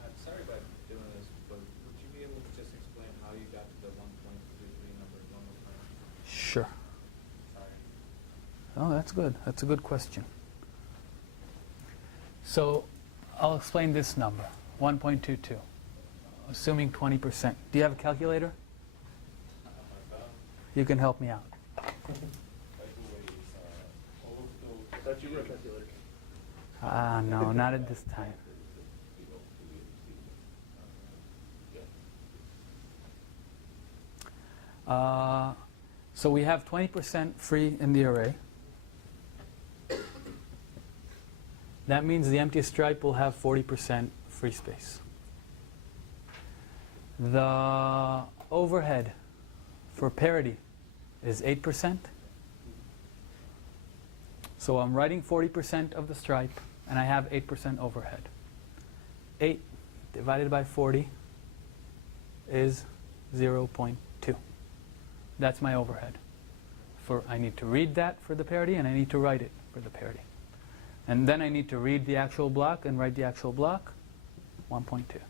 I'm sorry about doing this, but would you be able to just explain how you got to the 1.33 number one more time? Sure. Sorry. Oh, that's good. That's a good question. So I'll explain this number, 1.22, assuming 20%. Do you have a calculator? You can help me out. That's your calculator. No, not at this time. So we have 20% free in the array. That means the empty stripe will have 40% free space. The overhead for parity is 8%. So I'm writing 40% of the stripe, and I have 8% overhead. 8 divided by 40 is 0.2. That's my overhead. I need to read that for the parity, and I need to write it for the parity. And then I need to read the actual block and write the actual block, 1.2.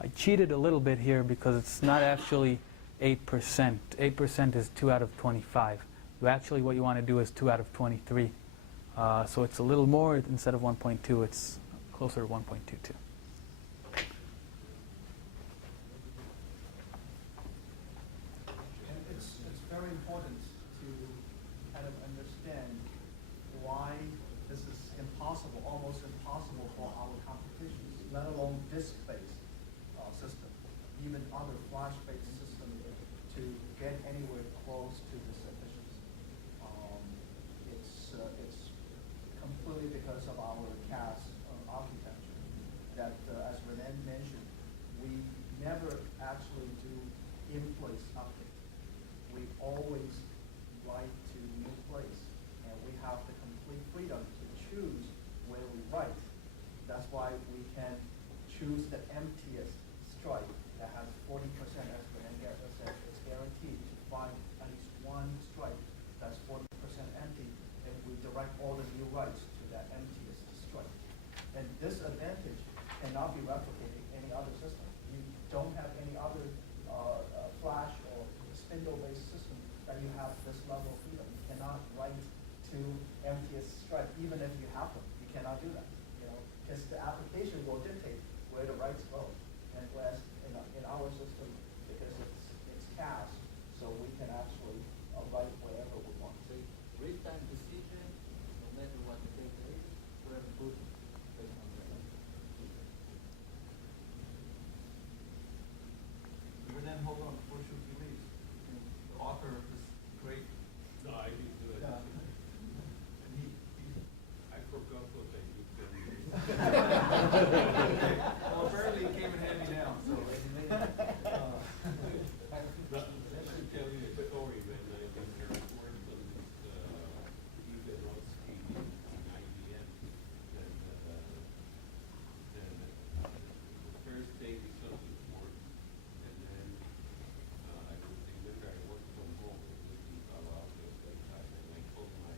I cheated a little bit here because it's not actually 8%. 8% is 2 out of 25. Actually, what you want to do is 2 out of 23. So it's a little more. Instead of 1.2, it's closer to 1.22. And it's very important to kind of understand why this is impossible, almost impossible for our competitions, let alone disk-based system, even other flash-based systems, to get anywhere close to this efficiency. It's completely because of our CAS architecture that, as Renan mentioned, we never actually do in-place update. We always write to new place, and we have the complete freedom to choose where we write. That's why we can choose the emptiest stripe that has 40%, as Renan said, it's guaranteed to find at least one stripe that's 40% empty, and we direct all the new writes to that emptiest stripe. And this advantage cannot be replicated in any other system. You don't have any other flash or spindle-based system that you have this level of freedom. You cannot write to emptiest stripe, even if you have them. You cannot do that, because the application will dictate where the writes go. And whereas in our system, because it's CAS, so we can actually write wherever we want. So real-time decision, no matter what the data is, we're improving based on that. But then, hold on, before you release, the author of this great. No, I didn't do it. Yeah. And I forgot what I did. Well, apparently it came in handy now, so. But let me tell you a story when I was worked on Ethan Rotsky in IBM. Then the first day we saw this work, and then I remember I worked from home, it was in Palo Alto at that time, and I called my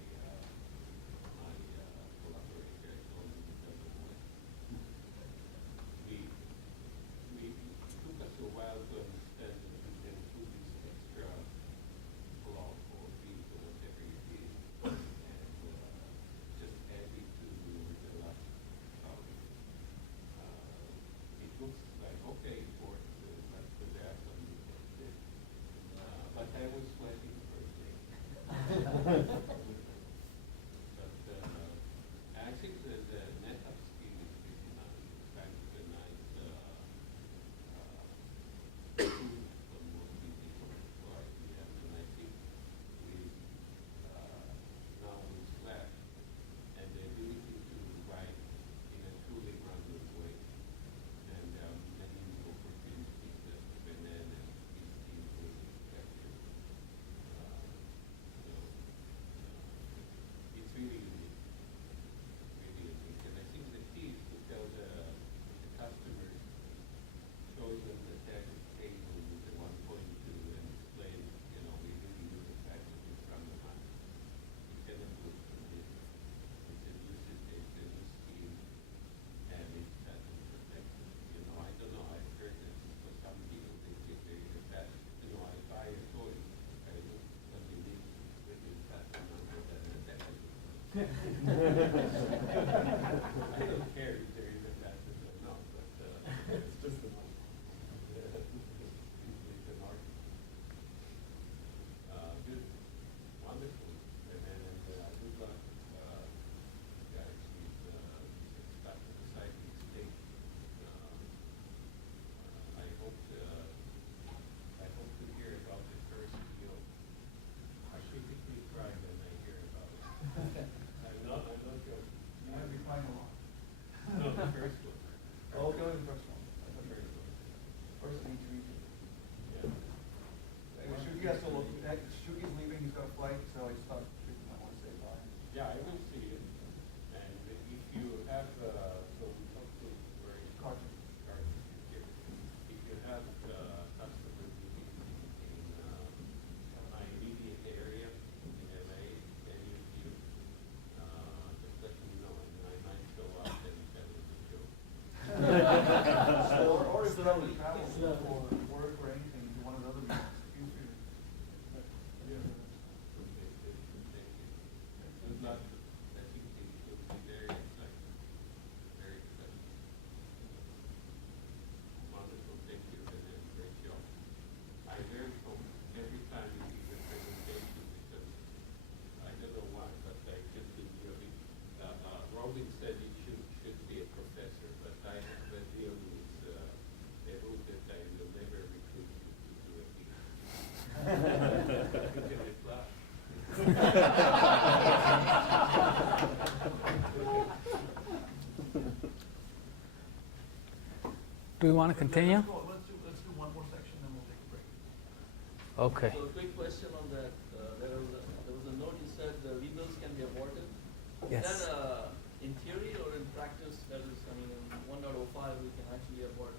don't care if there is a passage or not, but it's just a it's an art. Good, wonderful, and good luck, guys, with back to the site state. I hope to hear about the first deal. I physically cry when I hear about it. I'm not joking. You might be crying a lot. No, the first one. Oh, go in the first one. The first one. First need to read it. Yeah. Anyway, Shuki has to look, Shuki's leaving, he's got a flight, so I just thought Shuki might want to say bye. Yeah, I will see it. And if you have, so we talked to where is Carter. Carter here. If you have customers in my immediate area in LA, any of you, just let me know and I might show up and tell you the joke. Or if they're on the travel or work or anything, to one of the other meetings, feel free to. Good luck. I think it will be very exciting. Very exciting. Wonderful. Thank you for that great job. I learn from every time you give a presentation because I don't know why, but I just enjoy it. Robin said he should be a professor, but I have a deal with the rule that I will never recruit you to do a PhD. You can reply. Do we want to continue? Let's do one more section, then we'll take a break. Okay. So a quick question on that. There was a note you said the rebuilds can be aborted. Yes. Is that in theory or in practice? That is, I mean, in 1.05 we can actually abort.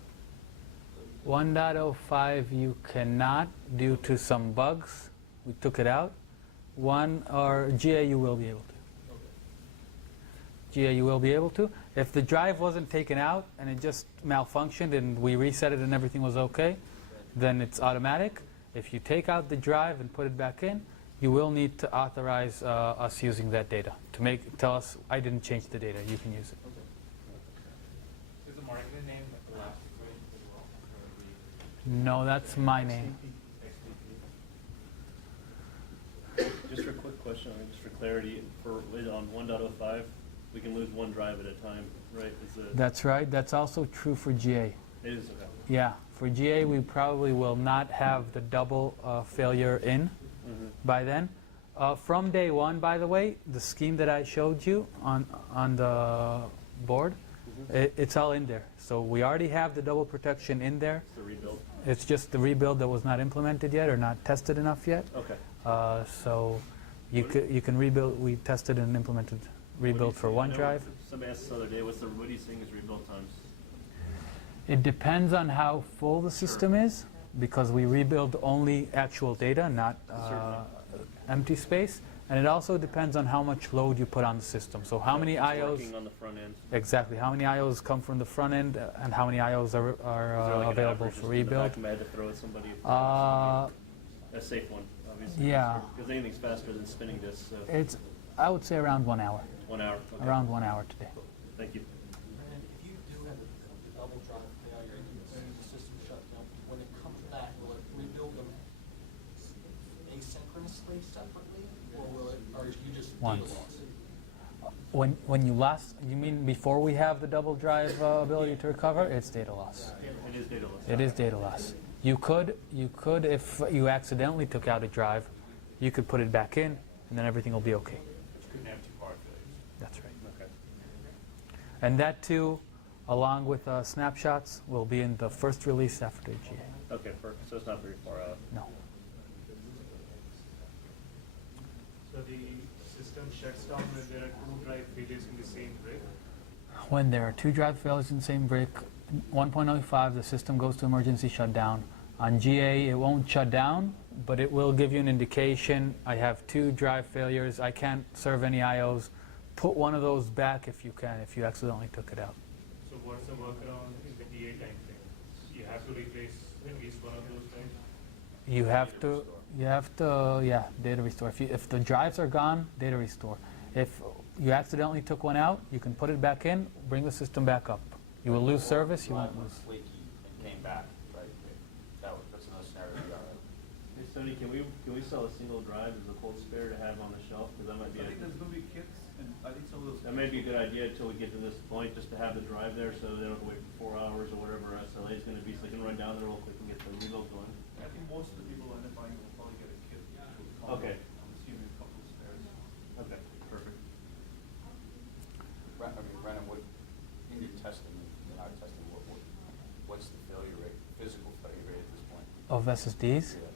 the rebuild? 1.05 you cannot due to some bugs. We took it out. GA you will be able to. Okay. GA you will be able to. If the drive wasn't taken out and it just malfunctioned and we reset it and everything was okay, then it's automatic. If you take out the drive and put it back in, you will need to authorize us using that data to tell us I didn't change the data. You can use it. Is the marketing name like the last equation as well? Or the No, that's my name. Just for a quick question, just for clarity, on 1.05, we can lose one drive at a time, right? That's right. That's also true for GA. It is, okay. Yeah, for GA we probably will not have the double failure in by then. From day one, by the way, the scheme that I showed you on the board, it's all in there. So we already have the double protection in there. It's the rebuild. It's just the rebuild that was not implemented yet or not tested enough yet. Okay. So you can rebuild. We tested and implemented rebuild for one drive. Somebody asked this the other day, what do you think is rebuild times? It depends on how full the system is, because we rebuild only actual data, not empty space. And it also depends on how much load you put on the system. So how many It's IOs... working on the front end. Exactly. How many IOs come from the front end and how many IOs are Is there like an available average for just in the back rebuild? of my head to throw at somebody? A safe one, obviously. Yeah. Because anything's faster than spinning disks. So It's, I would say around 1 hour. 1 hour. Okay. Around 1 hour today. Thank you. And if you do have a double drive failure and the system shut down, when it comes back, will it rebuild them asynchronously separately, or will it, or you just data Once. loss? When you lost, you mean before we have the double drive ability to recover? It's data loss. It is data loss. It is data loss. You could, if you accidentally took out a drive, you could put it back in, and then everything will be okay. Which couldn't have two power failures. That's right. Okay. And that too, along with snapshots, will be in the first release after GA. Okay, perfect. So it's not very far out. No. So the system shuts down when there are two drive failures in the same brick? When there are 2 drive failures in the same brick, 1.05, the system goes to emergency shutdown. On GA, it won't shut down, but it will give you an indication. I have 2 drive failures. I can't serve any IOs. Put one of those back if you can, if you accidentally took it out. So what's the workaround in the DA time frame? You have to replace at least one of those drives? You have to, yeah, data restore. If the drives are gone, data restore. If you accidentally took one out, you can put it back in, bring the system back up. You will lose service, you won't Drive lose. was flaky and came back, right? That's another scenario we got. Hey, Sony, can we sell a single drive as a cold spare to have on the shelf? Because that might be, I think there's gonna be kits, and I think some of those. that may be a good idea until we get to this point, just to have the drive there so they don't have to wait for 4 hours or whatever SLA is gonna be, so they can run down there real quick and get the reload going. I think most of the people who end up buying will probably get a kit. Which will come Okay. I'm assuming a couple of spares. Okay, perfect. Brennan, what, in your testing, you're not testing, what's the failure rate, physical failure rate at this point? Of SSDs, Yeah.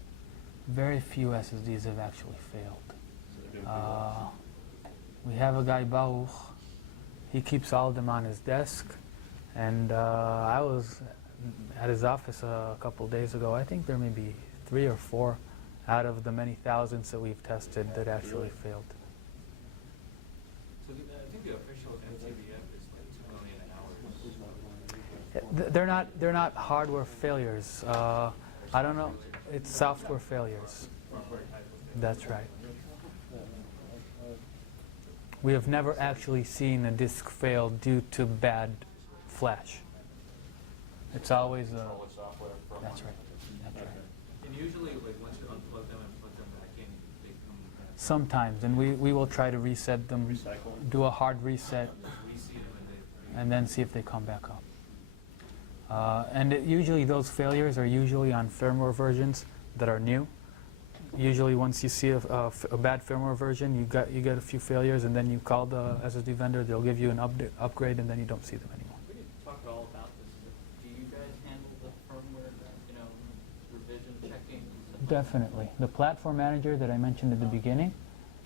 very few SSDs have actually failed. So they're doing pretty well. We have a guy, Baruch, he keeps all of them on his desk, and I was at his office a couple days ago. I think there may be 3 or 4 out of the many thousands that we've tested that actually failed. So I think the official MTBF is like 2 million hours. They're not hardware failures. I don't know. It's software failures. That's right. We have never actually seen a disk fail due to bad flash. It's always Control the software from. that's right. That's right. And usually, like, once you unplug them and plug them back in, they come back. Sometimes, and we will try to reset them, Recycle them. do a hard reset, We see them and they. and then see if they come back up. Usually those failures are usually on firmware versions that are new. Usually once you see a bad firmware version, you get a few failures, and then you call the SSD vendor, they'll give you an upgrade, and then you don't see them anymore. We didn't talk at all about this. Do you guys handle the firmware, revision checking? and stuff like that? Definitely. The platform manager that I mentioned at the beginning,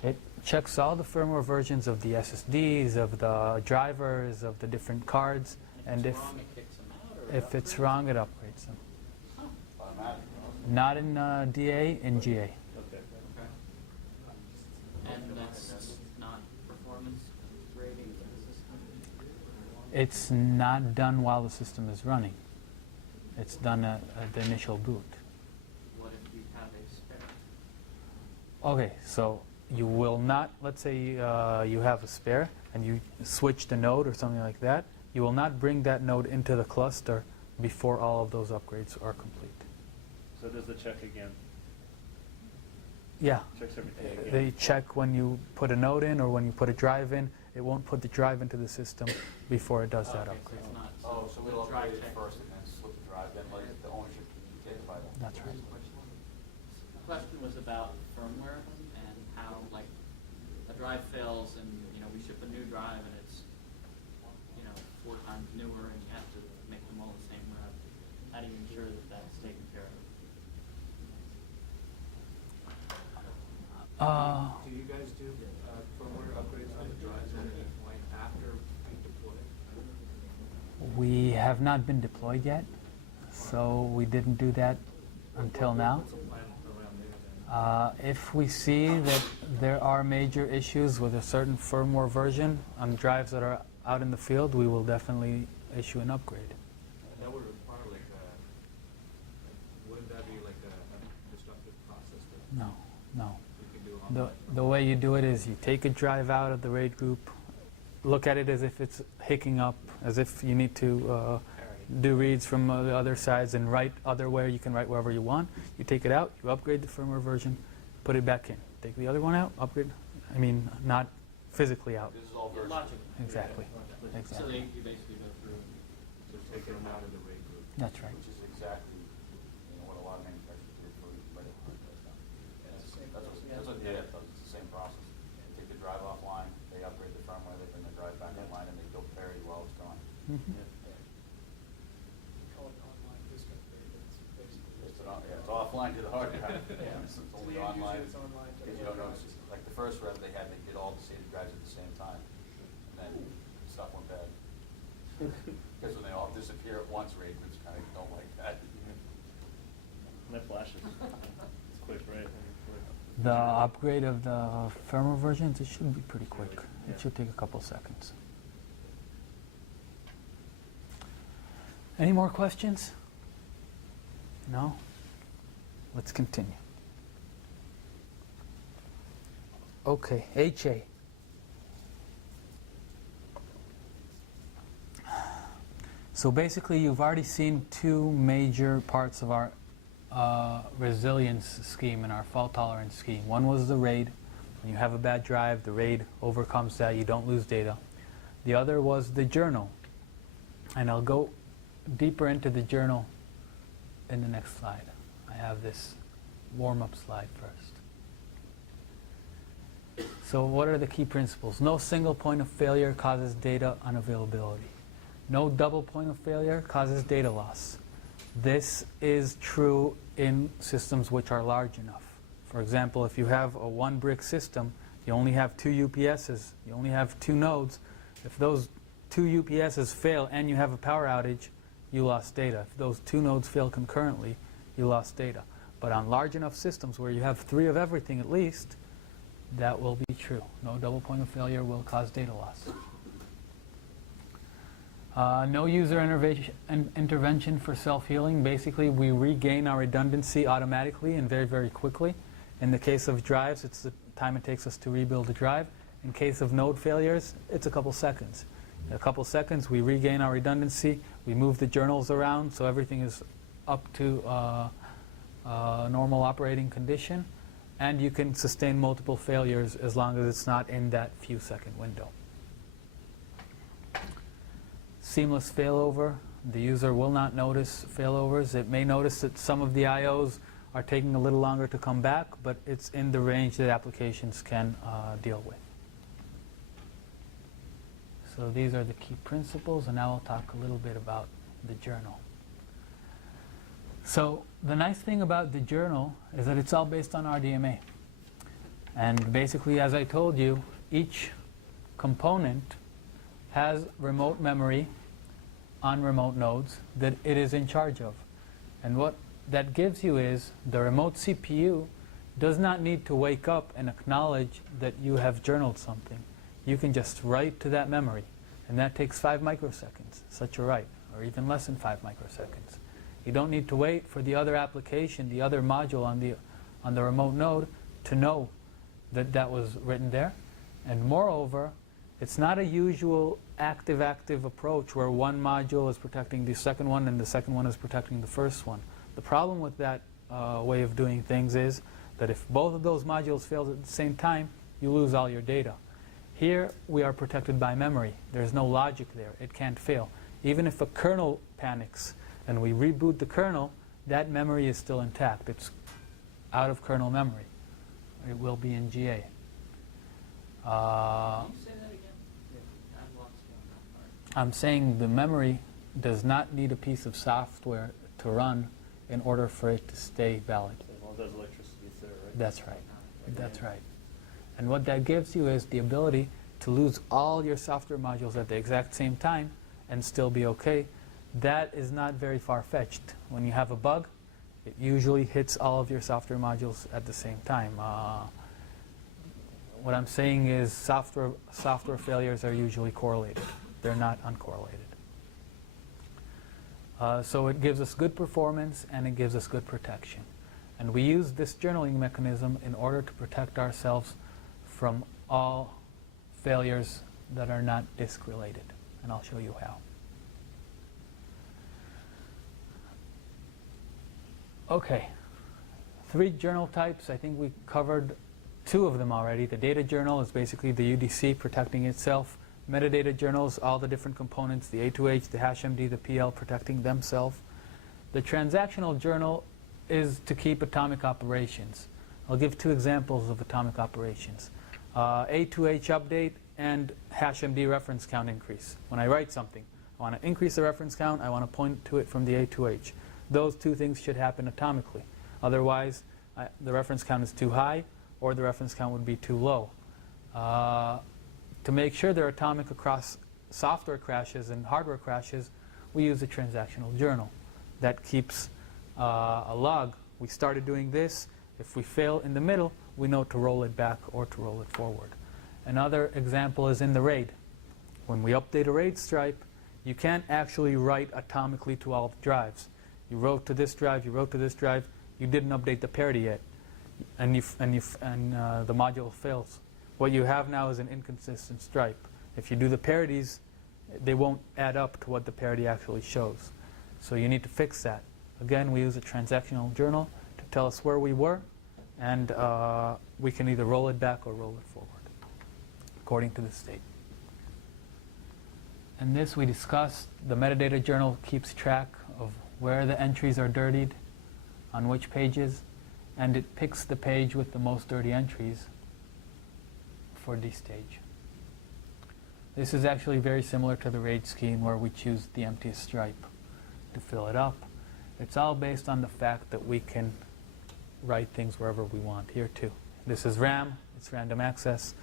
it checks all the firmware versions of the SSDs, of the drivers, of the different cards, and If it's wrong, it kicks them out? Or if it's wrong, it upgrades them. Automatic. Not in DA, in GA. Okay. Okay. And that's not performance rating for the system? It's not done while the system is running. It's done at the initial boot. What if you have a spare? Okay, so you will not, let's say you have a spare and you switch the node or something like that, you will not bring that node into the cluster before all of those upgrades are complete. So does the check again? Yeah, Checks everything again? they check when you put a node in or when you put a drive in. It won't put the drive into the system before it does that Okay, so upgrade. it's not. Oh, so we'll the drive upgrade it check. first and then slip the drive, then let the ownership be dictated by them. That's right. The question was about firmware and how, like, a drive fails and, we ship a new drive and it's, 4 times newer and you have to make them all the same rev. How do you ensure that that's taken care of? Do you guys do firmware upgrades on the drives at any point after you deploy? We have not been deployed yet, so we didn't do that until now. What's the plan around there then? If we see that there are major issues with a certain firmware version on drives that are out in the field, we will definitely issue an upgrade. And that would require wouldn't that be like a destructive process that No, no. we can do online? The way you do it is you take a drive out of the RAID group, look at it as if it's hicking up, as if you need to do reads from the other sides and write otherwhere. You can write wherever you want. You take it out, you upgrade the firmware version, put it back in. Take the other one out, upgrade. I mean, not physically out. This is all Yeah, version. logic. Exactly. So Exactly. you basically go through. So take them out of the rate group. That's right. Which is exactly, what a lot of manufacturers do for credit cards. That's what data does, it's the same process. They take the drive offline, they upgrade the firmware, they bring the drive back online, and they build parity while it's gone. Mhm. It's offline to the hard drive. Yeah. It's To only the end user, online. it's online to Because the you don't hard notice, drive. like the first rev they had, they did all the saved drives at the same time, and then stuff went bad. Because when they all disappear at once, RAID groups kind of don't like that. And that flashes. It's quick, right? Quick. The upgrade of the firmware versions, it should be pretty quick. Yeah. It should take a couple seconds. Any more questions? No? Let's continue. Okay, HA. So basically, you've already seen two major parts of our resilience scheme and our fault tolerance scheme. One was the RAID. When you have a bad drive, the RAID overcomes that. You don't lose data. The other was the journal. And I'll go deeper into the journal in the next slide. I have this warm-up slide first. So what are the key principles? No single point of failure causes data unavailability. No double point of failure causes data loss. This is true in systems which are large enough. For example, if you have a one-brick system, you only have 2 UPSs, you only have 2 nodes. If those 2 UPSs fail and you have a power outage, you lost data. If those 2 nodes fail concurrently, you lost data. But on large enough systems where you have 3 of everything at least, that will be true. No double point of failure will cause data loss. No user intervention for self-healing. Basically, we regain our redundancy automatically and very, very quickly. In the case of drives, it's the time it takes us to rebuild a drive. In case of node failures, it's a couple seconds. In a couple seconds, we regain our redundancy. We move the journals around so everything is up to normal operating condition. And you can sustain multiple failures as long as it's not in that few second window. Seamless failover. The user will not notice failovers. It may notice that some of the IOs are taking a little longer to come back, but it's in the range that applications can deal with. So these are the key principles, and now I'll talk a little bit about the journal. So the nice thing about the journal is that it's all based on RDMA. And basically, as I told you, each component has remote memory on remote nodes that it is in charge of. And what that gives you is the remote CPU does not need to wake up and acknowledge that you have journaled something. You can just write to that memory, and that takes 5 microseconds, such a write, or even less than 5 microseconds. You don't need to wait for the other application, the other module on the remote node to know that that was written there. And moreover, it's not a usual active-active approach where one module is protecting the second one and the second one is protecting the first one. The problem with that way of doing things is that if both of those modules fail at the same time, you lose all your data. Here, we are protected by memory. There's no logic there. It can't fail. Even if a kernel panics and we reboot the kernel, that memory is still intact. It's out of kernel memory. It will be in GA. Can you say that again? Yeah, I lost you on that part. I'm saying the memory does not need a piece of software to run in order for it to stay valid. As long as there's electricity, it's there, right? That's right. That's right. And what that gives you is the ability to lose all your software modules at the exact same time and still be okay. That is not very far-fetched. When you have a bug, it usually hits all of your software modules at the same time. What I'm saying is software failures are usually correlated. They're not uncorrelated. So it gives us good performance and it gives us good protection. And we use this journaling mechanism in order to protect ourselves from all failures that are not disk related. And I'll show you how. Okay, 3 journal types. I think we covered 2 of them already. The data journal is basically the UDC protecting itself. Metadata journals, all the different components, the A2H, the HashMD, the PL protecting themselves. The transactional journal is to keep atomic operations. I'll give 2 examples of atomic operations. A2H update and HashMD reference count increase. When I write something, I want to increase the reference count, I want to point to it from the A2H. Those 2 things should happen atomically. Otherwise, the reference count is too high or the reference count would be too low. To make sure they're atomic across software crashes and hardware crashes, we use a transactional journal that keeps a log. We started doing this. If we fail in the middle, we know to roll it back or to roll it forward. Another example is in the RAID. When we update a RAID stripe, you can't actually write atomically to all the drives. You wrote to this drive, you wrote to this drive, you didn't update the parity yet, and the module fails. What you have now is an inconsistent stripe. If you do the parities, they won't add up to what the parity actually shows. So you need to fix that. Again, we use a transactional journal to tell us where we were, and we can either roll it back or roll it forward according to the state. In this, we discussed the metadata journal keeps track of where the entries are dirtied, on which pages, and it picks the page with the most dirty entries for destage. This is actually very similar to the RAID scheme where we choose the emptiest stripe to fill it up. It's all based on the fact that we can write things wherever we want here too. This is RAM, it's random access.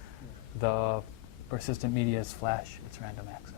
The persistent media is flash, it's random access.